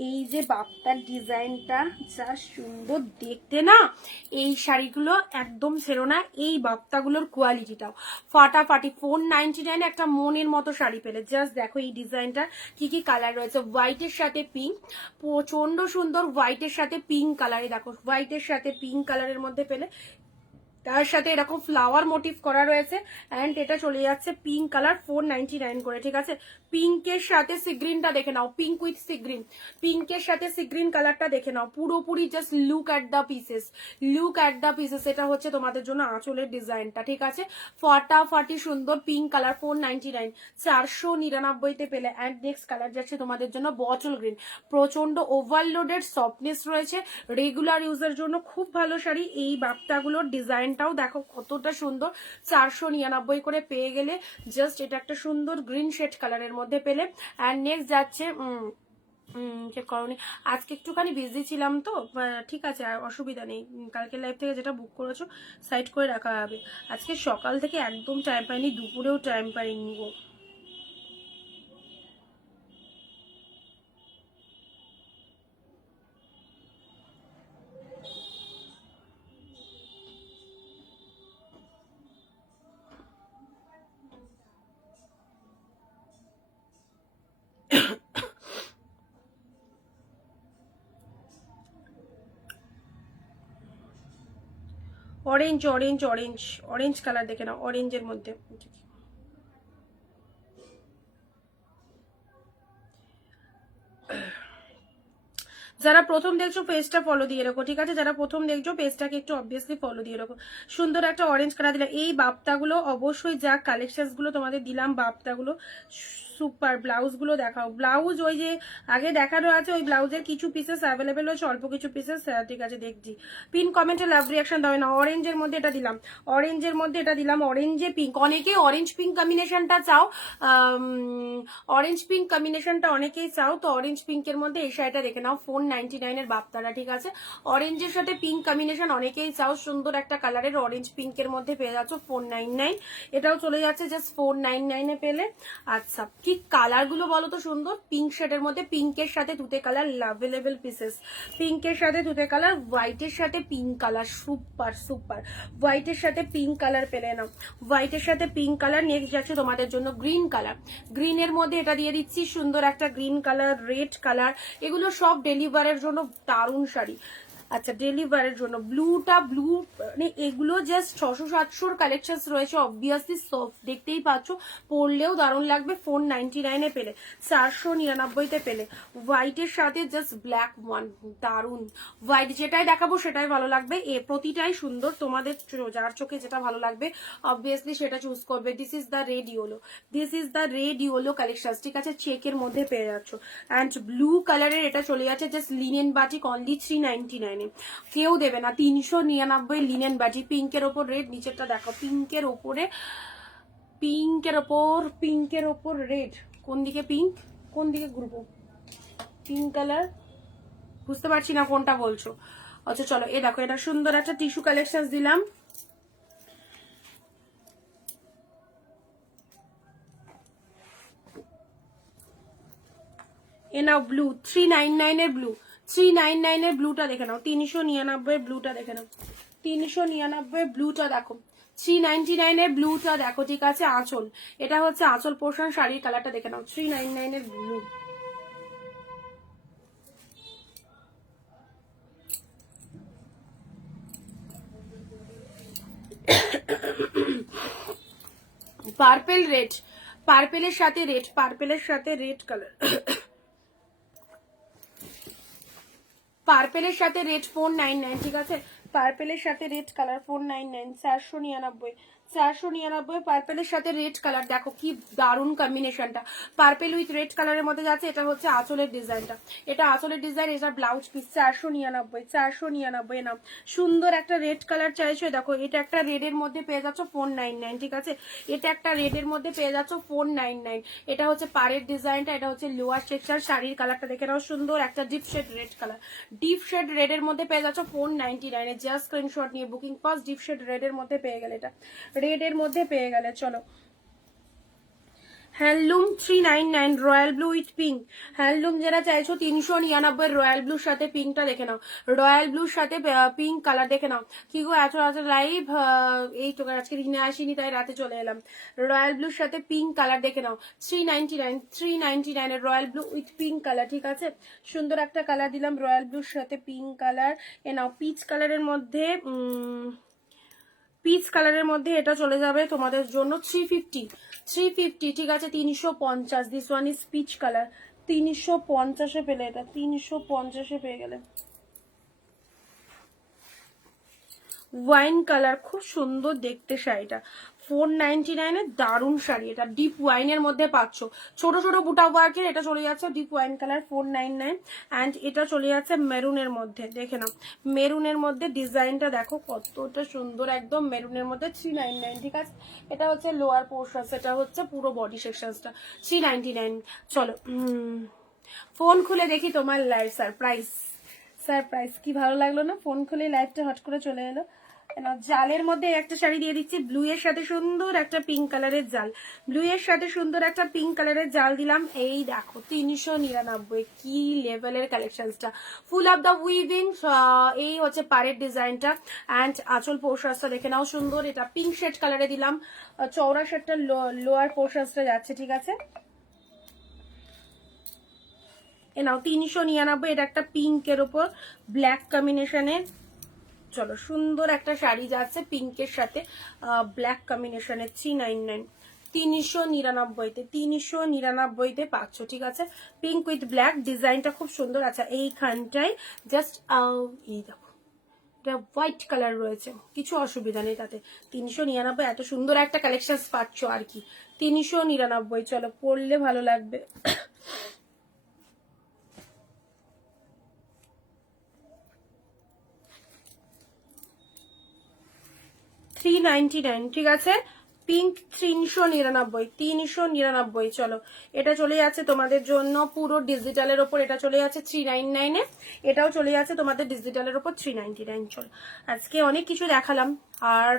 এই যে বাপ্তার ডিজাইনটা যা সুন্দর দেখতে না, এই শাড়িগুলো একদম ছেড়ো না, এই বাপ্তাগুলোর কোয়ালিটিটাও ফাটাফাটি। 499 একটা মনের মতো শাড়ি পেলে, জাস্ট দেখো এই ডিজাইনটা কি কি কালার রয়েছে, হোয়াইটের সাথে পিঙ্ক, প্রচন্ড সুন্দর হোয়াইটের সাথে পিঙ্ক কালারে, দেখো হোয়াইটের সাথে পিঙ্ক কালারের মধ্যে পেলে, তার সাথে এরকম ফ্লাওয়ার মোটিভ করা রয়েছে এন্ড এটা চলে যাচ্ছে পিঙ্ক কালার 499 করে, ঠিক আছে। পিঙ্কের সাথে সি গ্রিনটা দেখে নাও, পিঙ্ক উইথ সি গ্রিন, পিঙ্কের সাথে সি গ্রিন কালারটা দেখে নাও, পুরোপুরি just look at the pieces, look at the pieces. এটা হচ্ছে তোমাদের জন্য আঁচলের ডিজাইনটা, ঠিক আছে, ফাটাফাটি সুন্দর পিঙ্ক কালার 499, 499 পেলে। অ্যান্ড নেক্সট কালার যাচ্ছে তোমাদের জন্য বটল গ্রিন, প্রচন্ড ওভারলোডেড সফটনেস রয়েছে, রেগুলার ইউজের জন্য খুব ভালো শাড়ি। এই বাপ্তাগুলোর ডিজাইন প্যান্টটাও দেখো কতটা সুন্দর, 499 করে পেয়ে গেলে। জাস্ট এটা একটা সুন্দর গ্রিন শেড কালারের মধ্যে পেলে। অ্যান্ড নেক্সট যাচ্ছে চেক করনি, আজকে একটুখানি বিজি ছিলাম তো, ঠিক আছে আর অসুবিধা নেই, কালকে লাইভ থেকে যেটা বুক করেছো সাইড করে রাখা হবে। আজকে সকাল থেকে একদম টাইম পাইনি, দুপুরেও টাইম পাইনি গো। Orange orange orange orange colour দেখে নাও, অরেঞ্জের মধ্যে। যারা প্রথম দেখছো পেজটা ফলো দিয়ে রাখো, ঠিক আছে? যারা প্রথম দেখছো পেজটাকে একটু অবভিয়াসলি ফলো দিয়ে রাখো। সুন্দর একটা অরেঞ্জ কালার দিলাম। এই বাপ্তাগুলো অবশ্যই, যা কালেকশনস গুলো তোমাদের দিলাম বাপ্তাগুলো সুপার। ব্লাউজ গুলো দেখাও। ব্লাউজ ওই যে আগে দেখানো আছে, ওই ব্লাউজের কিছু পিসেস অ্যাভেলেবেল হচ্ছে, অল্প কিছু পিসেস, ঠিক আছে দেখছি। পিন কমেন্টে লাভ রিয়াকশন দাও না। অরেঞ্জের মধ্যে এটা দিলাম, অরেঞ্জের মধ্যে এটা দিলাম, অরেঞ্জে পিঙ্ক। অনেকে অরেঞ্জ পিঙ্ক কম্বিনেশনটা চাও, অরেঞ্জ পিঙ্ক কম্বিনেশনটা অনেকেই চাও, তো অরেঞ্জ পিঙ্কের মধ্যে এই শাড়িটা দেখে নাও, 499 এর বাপ্তারা, ঠিক আছে? অরেঞ্জের সাথে পিঙ্ক কম্বিনেশন অনেকেই চাও, সুন্দর একটা কালারের অরেঞ্জ পিঙ্কের মধ্যে পেয়ে যাচ্ছ 499। এটাও চলে যাচ্ছে জাস্ট 499 এ পেলে। আচ্ছা, কি কালার গুলো বলো তো সুন্দর। পিঙ্ক শেডের মধ্যে পিঙ্কের সাথে তুতে কালার, অ্যাভেলেবেল পিসেস। পিঙ্কের সাথে তুতে কালার, হোয়াইটের সাথে পিঙ্ক কালার, সুপার সুপার। হোয়াইটের সাথে পিঙ্ক কালার পেলে নাও, হোয়াইটের সাথে পিঙ্ক কালার। নেক্সট যাচ্ছে তোমাদের জন্য গ্রিন কালার। গ্রিনের মধ্যে এটা দিয়ে দিচ্ছি, সুন্দর একটা গ্রিন কালার, রেড কালার। এগুলো সব ডেলিভারের জন্য দারুণ শাড়ি। আচ্ছা, ডেলিভারের জন্য ব্লুটা, ব্লু মানে এগুলো জাস্ট 600-700 কালেকশন রয়েছে, অবভিয়াসলি সফট দেখতেই পাচ্ছ, পরলেও দারুণ লাগবে। 499 এ পেলে, 499 তে পেলে। হোয়াইটের সাথে জাস্ট ব্ল্যাক ওয়ান, দারুণ। হোয়াইট যেটাই দেখাবো সেটাই ভালো লাগবে, এ প্রতিটাই সুন্দর। তোমাদের যার চোখে যেটা ভালো লাগবে অবভিয়াসলি সেটা চুজ করবে। This is the red yellow, this is the red yellow collection, ঠিক আছে? চেকের মধ্যে পেয়ে যাচ্ছ। অ্যান্ড ব্লু কালারের এটা চলে যাচ্ছে জাস্ট লিনেন বাটিক, অনলি 399 এ। কেউ দেবে না, 399 লিনেন বাটিক। পিঙ্কের ওপর রেড, নিচেরটা দেখো, পিঙ্কের ওপরে, পিঙ্কের ওপর রেড। কোন দিকে পিঙ্ক, কোন দিকে ঘুরবো? পিঙ্ক কালার, বুঝতে পারছি না কোনটা বলছো। আচ্ছা চলো, এ দেখো, এটা সুন্দর একটা টিস্যু কালেকশন দিলাম। এ নাও ব্লু, 399 এর ব্লু, 399 এর ব্লুটা দেখে নাও। 399 এর ব্লুটা দেখে নাও, 399 ব্লুটা দেখো, 399 এর ব্লুটা দেখো, ঠিক আছে? আঁচল, এটা হচ্ছে আঁচল পোর্শন, শাড়ির কালারটা দেখে নাও, 399 এর ব্লু। পার্পেল রেড, পার্পেলের সাথে রেড, পার্পেলের সাথে রেড কালার, পার্পেলের সাথে রেড 499, ঠিক আছে? পার্পেলের সাথে রেড কালার 499, 499, 499 পার্পেলের সাথে রেড কালার। দেখো কি দারুণ কম্বিনেশনটা, পার্পেল উইথ রেড কালারের মধ্যে যাচ্ছে। এটা হচ্ছে আঁচলের ডিজাইনটা, এটা আঁচলের ডিজাইন, এটা ব্লাউজ পিস। 499, 499 নাম। সুন্দর একটা রেড কালার চাইছো, দেখো এটা একটা রেডের মধ্যে পেয়ে যাচ্ছ 499, ঠিক আছে? এটা একটা রেডের মধ্যে পেয়ে যাচ্ছ 499। এটা হচ্ছে পাড়ের ডিজাইনটা, এটা হচ্ছে লোয়ার সেকশন। শাড়ির কালারটা দেখে নাও, সুন্দর একটা deep shade red colour, deep shade রেডের মধ্যে পেয়ে যাচ্ছ 499 এ। জাস্ট স্ক্রিনশট নিয়ে বুকিং ফার্স্ট। ডিপ শেড রেডের মধ্যে পেয়ে গেলে, এটা রেডের মধ্যে পেয়ে গেলে। চলো, handloom 399 royal blue with pink. Handloom যারা চাইছো 399 রয়্যাল ব্লুর সাথে পিঙ্কটা দেখে নাও, রয়্যাল ব্লুর সাথে পিঙ্ক কালার দেখে নাও। কি গো এত রাতে লাইভ, এই তো আজকে দিনে আসিনি তাই রাতে চলে এলাম। রয়্যাল ব্লুর সাথে পিঙ্ক কালার দেখে নাও, 399, 399 এর royal blue with pink colour, ঠিক আছে? সুন্দর একটা কালার দিলাম রয়্যাল ব্লুর সাথে পিঙ্ক কালার। এ নাও পিচ কালারের মধ্যে, পিচ কালারের মধ্যে এটা চলে যাবে তোমাদের জন্য 350, 350, ঠিক আছে? 350। This one is peach colour, 350 পেলে, এটা 350 পেয়ে গেলে। ওয়াইন কালার, খুব সুন্দর দেখতে শাড়িটা, 499 দারুণ শাড়ি। এটা ডিপ ওয়াইনের মধ্যে পাচ্ছ, ছোট ছোট বুটা ওয়ার্কের। এটা চলে যাচ্ছে ডিপ ওয়াইন কালার 499 অ্যান্ড এটা চলে যাচ্ছে মেরুনের মধ্যে। দেখে নাও মেরুনের মধ্যে ডিজাইনটা দেখো কতটা সুন্দর, একদম মেরুনের মধ্যে 399। ঠিক আছে, এটা হচ্ছে লোয়ার পোর্শন, এটা হচ্ছে পুরো বডি সেকশনটা 399। চলো ফোন খুলে দেখি তোমার লাইভ সারপ্রাইজ। সারপ্রাইজ কি ভালো লাগলো না? ফোন খুলে লাইভটা হট করে চলে এলো। জালের মধ্যে একটা শাড়ি দিয়ে দিচ্ছি, ব্লু এর সাথে সুন্দর একটা পিঙ্ক কালারের জাল, ব্লু এর সাথে সুন্দর একটা পিঙ্ক কালারের জাল দিলাম। এই দেখো 399, কি লেভেলের কালেকশনসটা, ফুল অফ দ্য উইভিং। এই হচ্ছে পাড়ের ডিজাইনটা অ্যান্ড আঁচল পোর্শনসটা দেখে নাও সুন্দর। এটা পিঙ্ক শেড কালারে দিলাম, চওড়া শেডটা লোয়ার পোর্শনসটা যাচ্ছে। ঠিক আছে, এ নাও 399। এটা একটা পিঙ্কের ওপর ব্ল্যাক কম্বিনেশনে, চলো সুন্দর একটা শাড়ি যাচ্ছে পিঙ্কের সাথে ব্ল্যাক কম্বিনেশনে 399, 399তে 399তে পাচ্ছ। ঠিক আছে, পিঙ্ক উইথ ব্ল্যাক, ডিজাইনটা খুব সুন্দর। আচ্ছা এইখানটায় জাস্ট এই দেখো এটা হোয়াইট কালার রয়েছে, কিছু অসুবিধা নেই তাতে। 399 এত সুন্দর একটা কালেকশন পাচ্ছ আর কি, 399। চলো পরলে ভালো লাগবে। 399। ঠিক আছে, পিঙ্ক 399। চলো এটা চলে যাচ্ছে তোমাদের জন্য পুরো ডিজিটালের ওপর, এটা চলে যাচ্ছে 399 এটাও চলে যাচ্ছে তোমাদের ডিজিটালের ওপর 399। চলো আজকে অনেক কিছু দেখালাম, আর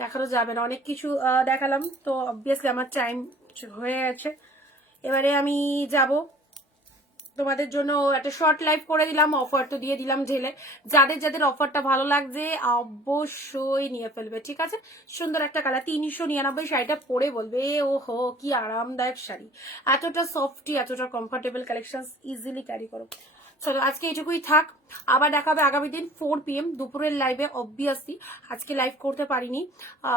দেখানো যাবে না, অনেক কিছু দেখালাম তো অবভিয়াসলি আমার টাইম হয়ে গেছে। এবারে আমি যাব তোমাদের জন্য একটা শর্ট লাইভ করে দিলাম, অফার তো দিয়ে দিলাম ঢেলে। যাদের যাদের অফারটা ভালো লাগছে অবশ্যই নিয়ে ফেলবে। ঠিক আছে, সুন্দর একটা কালার 399 শাড়িটা পরে বলবে ওহো কি আরামদায়ক শাড়ি, এতটা সফটি, এতটা কমফোর্টেবল কালেকশন, ইজিলি ক্যারি করো। চলো আজকে এটুকুই থাক, আবার দেখাবে আগামী দিন 4 PM দুপুরের লাইভে। অবভিয়াসলি আজকে লাইভ করতে পারিনি,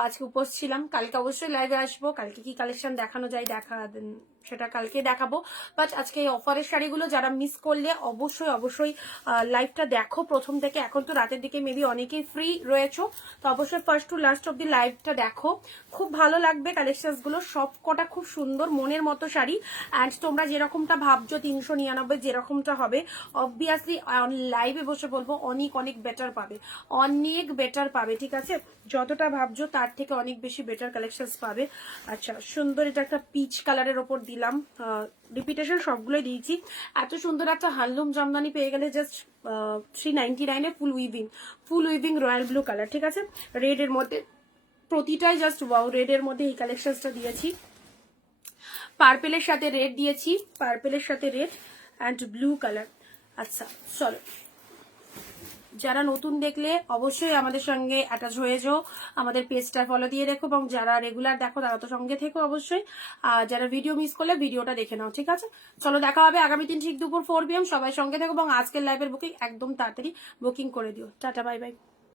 আজকে উপোস ছিলাম, কালকে অবশ্যই লাইভে আসবো। কালকে কি কালেকশন দেখানো যায় সেটা কালকে দেখাবো। বাট আজকে এই অফারের শাড়িগুলো যারা মিস করলে অবশ্যই অবশ্যই লাইভটা দেখো প্রথম থেকে। এখন তো রাতের দিকে মেবি অনেকেই ফ্রি রয়েছো, তো অবশ্যই ফার্স্ট টু লাস্ট অব্দি লাইভটা দেখো, খুব ভালো লাগবে। কালেকশনস গুলো সব কটা খুব সুন্দর, মনের মতো শাড়ি। অ্যান্ড তোমরা যেরকমটা ভাবছো 399 যেরকমটা হবে, অবভিয়াসলি লাইভে বসে বলবো অনেক অনেক বেটার পাবে, অনেক বেটার পাবে। ঠিক আছে, যতটা ভাবছো তার থেকে অনেক বেশি বেটার কালেকশনস পাবে। আচ্ছা সুন্দর, এটা একটা পিচ কালারের ওপর দিলাম, রিপিটেশন সবগুলোই দিয়েছি। এত সুন্দর একটা হ্যান্ডলুম জামদানি পেয়ে গেলে জাস্ট 399 ফুল উইভিং রয়্যাল ব্লু কালার। ঠিক আছে, রেড এর মধ্যে প্রতিটাই জাস্ট ওয়াও, রেড এর মধ্যে এই কালেকশনসটা দিয়েছি, পার্পেলের সাথে রেড দিয়েছি, পার্পেলের সাথে রেড অ্যান্ড ব্লু কালার। আচ্ছা চলো, যারা নতুন দেখলে অবশ্যই আমাদের সঙ্গে অ্যাটাচ হয়ে যাও, আমাদের পেজটা ফলো দিয়ে দেখো, এবং যারা রেগুলার দেখো তারা তো সঙ্গে থেকো অবশ্যই। আর যারা ভিডিও মিস করলে ভিডিওটা দেখে নাও। ঠিক আছে, চলো দেখা হবে আগামী দিন ঠিক দুপুর 4 PM। সবাই সঙ্গে থেকো এবং আজকের লাইভের বুকিং একদম তাড়াতাড়ি বুকিং করে দিও। Tata, bye bye.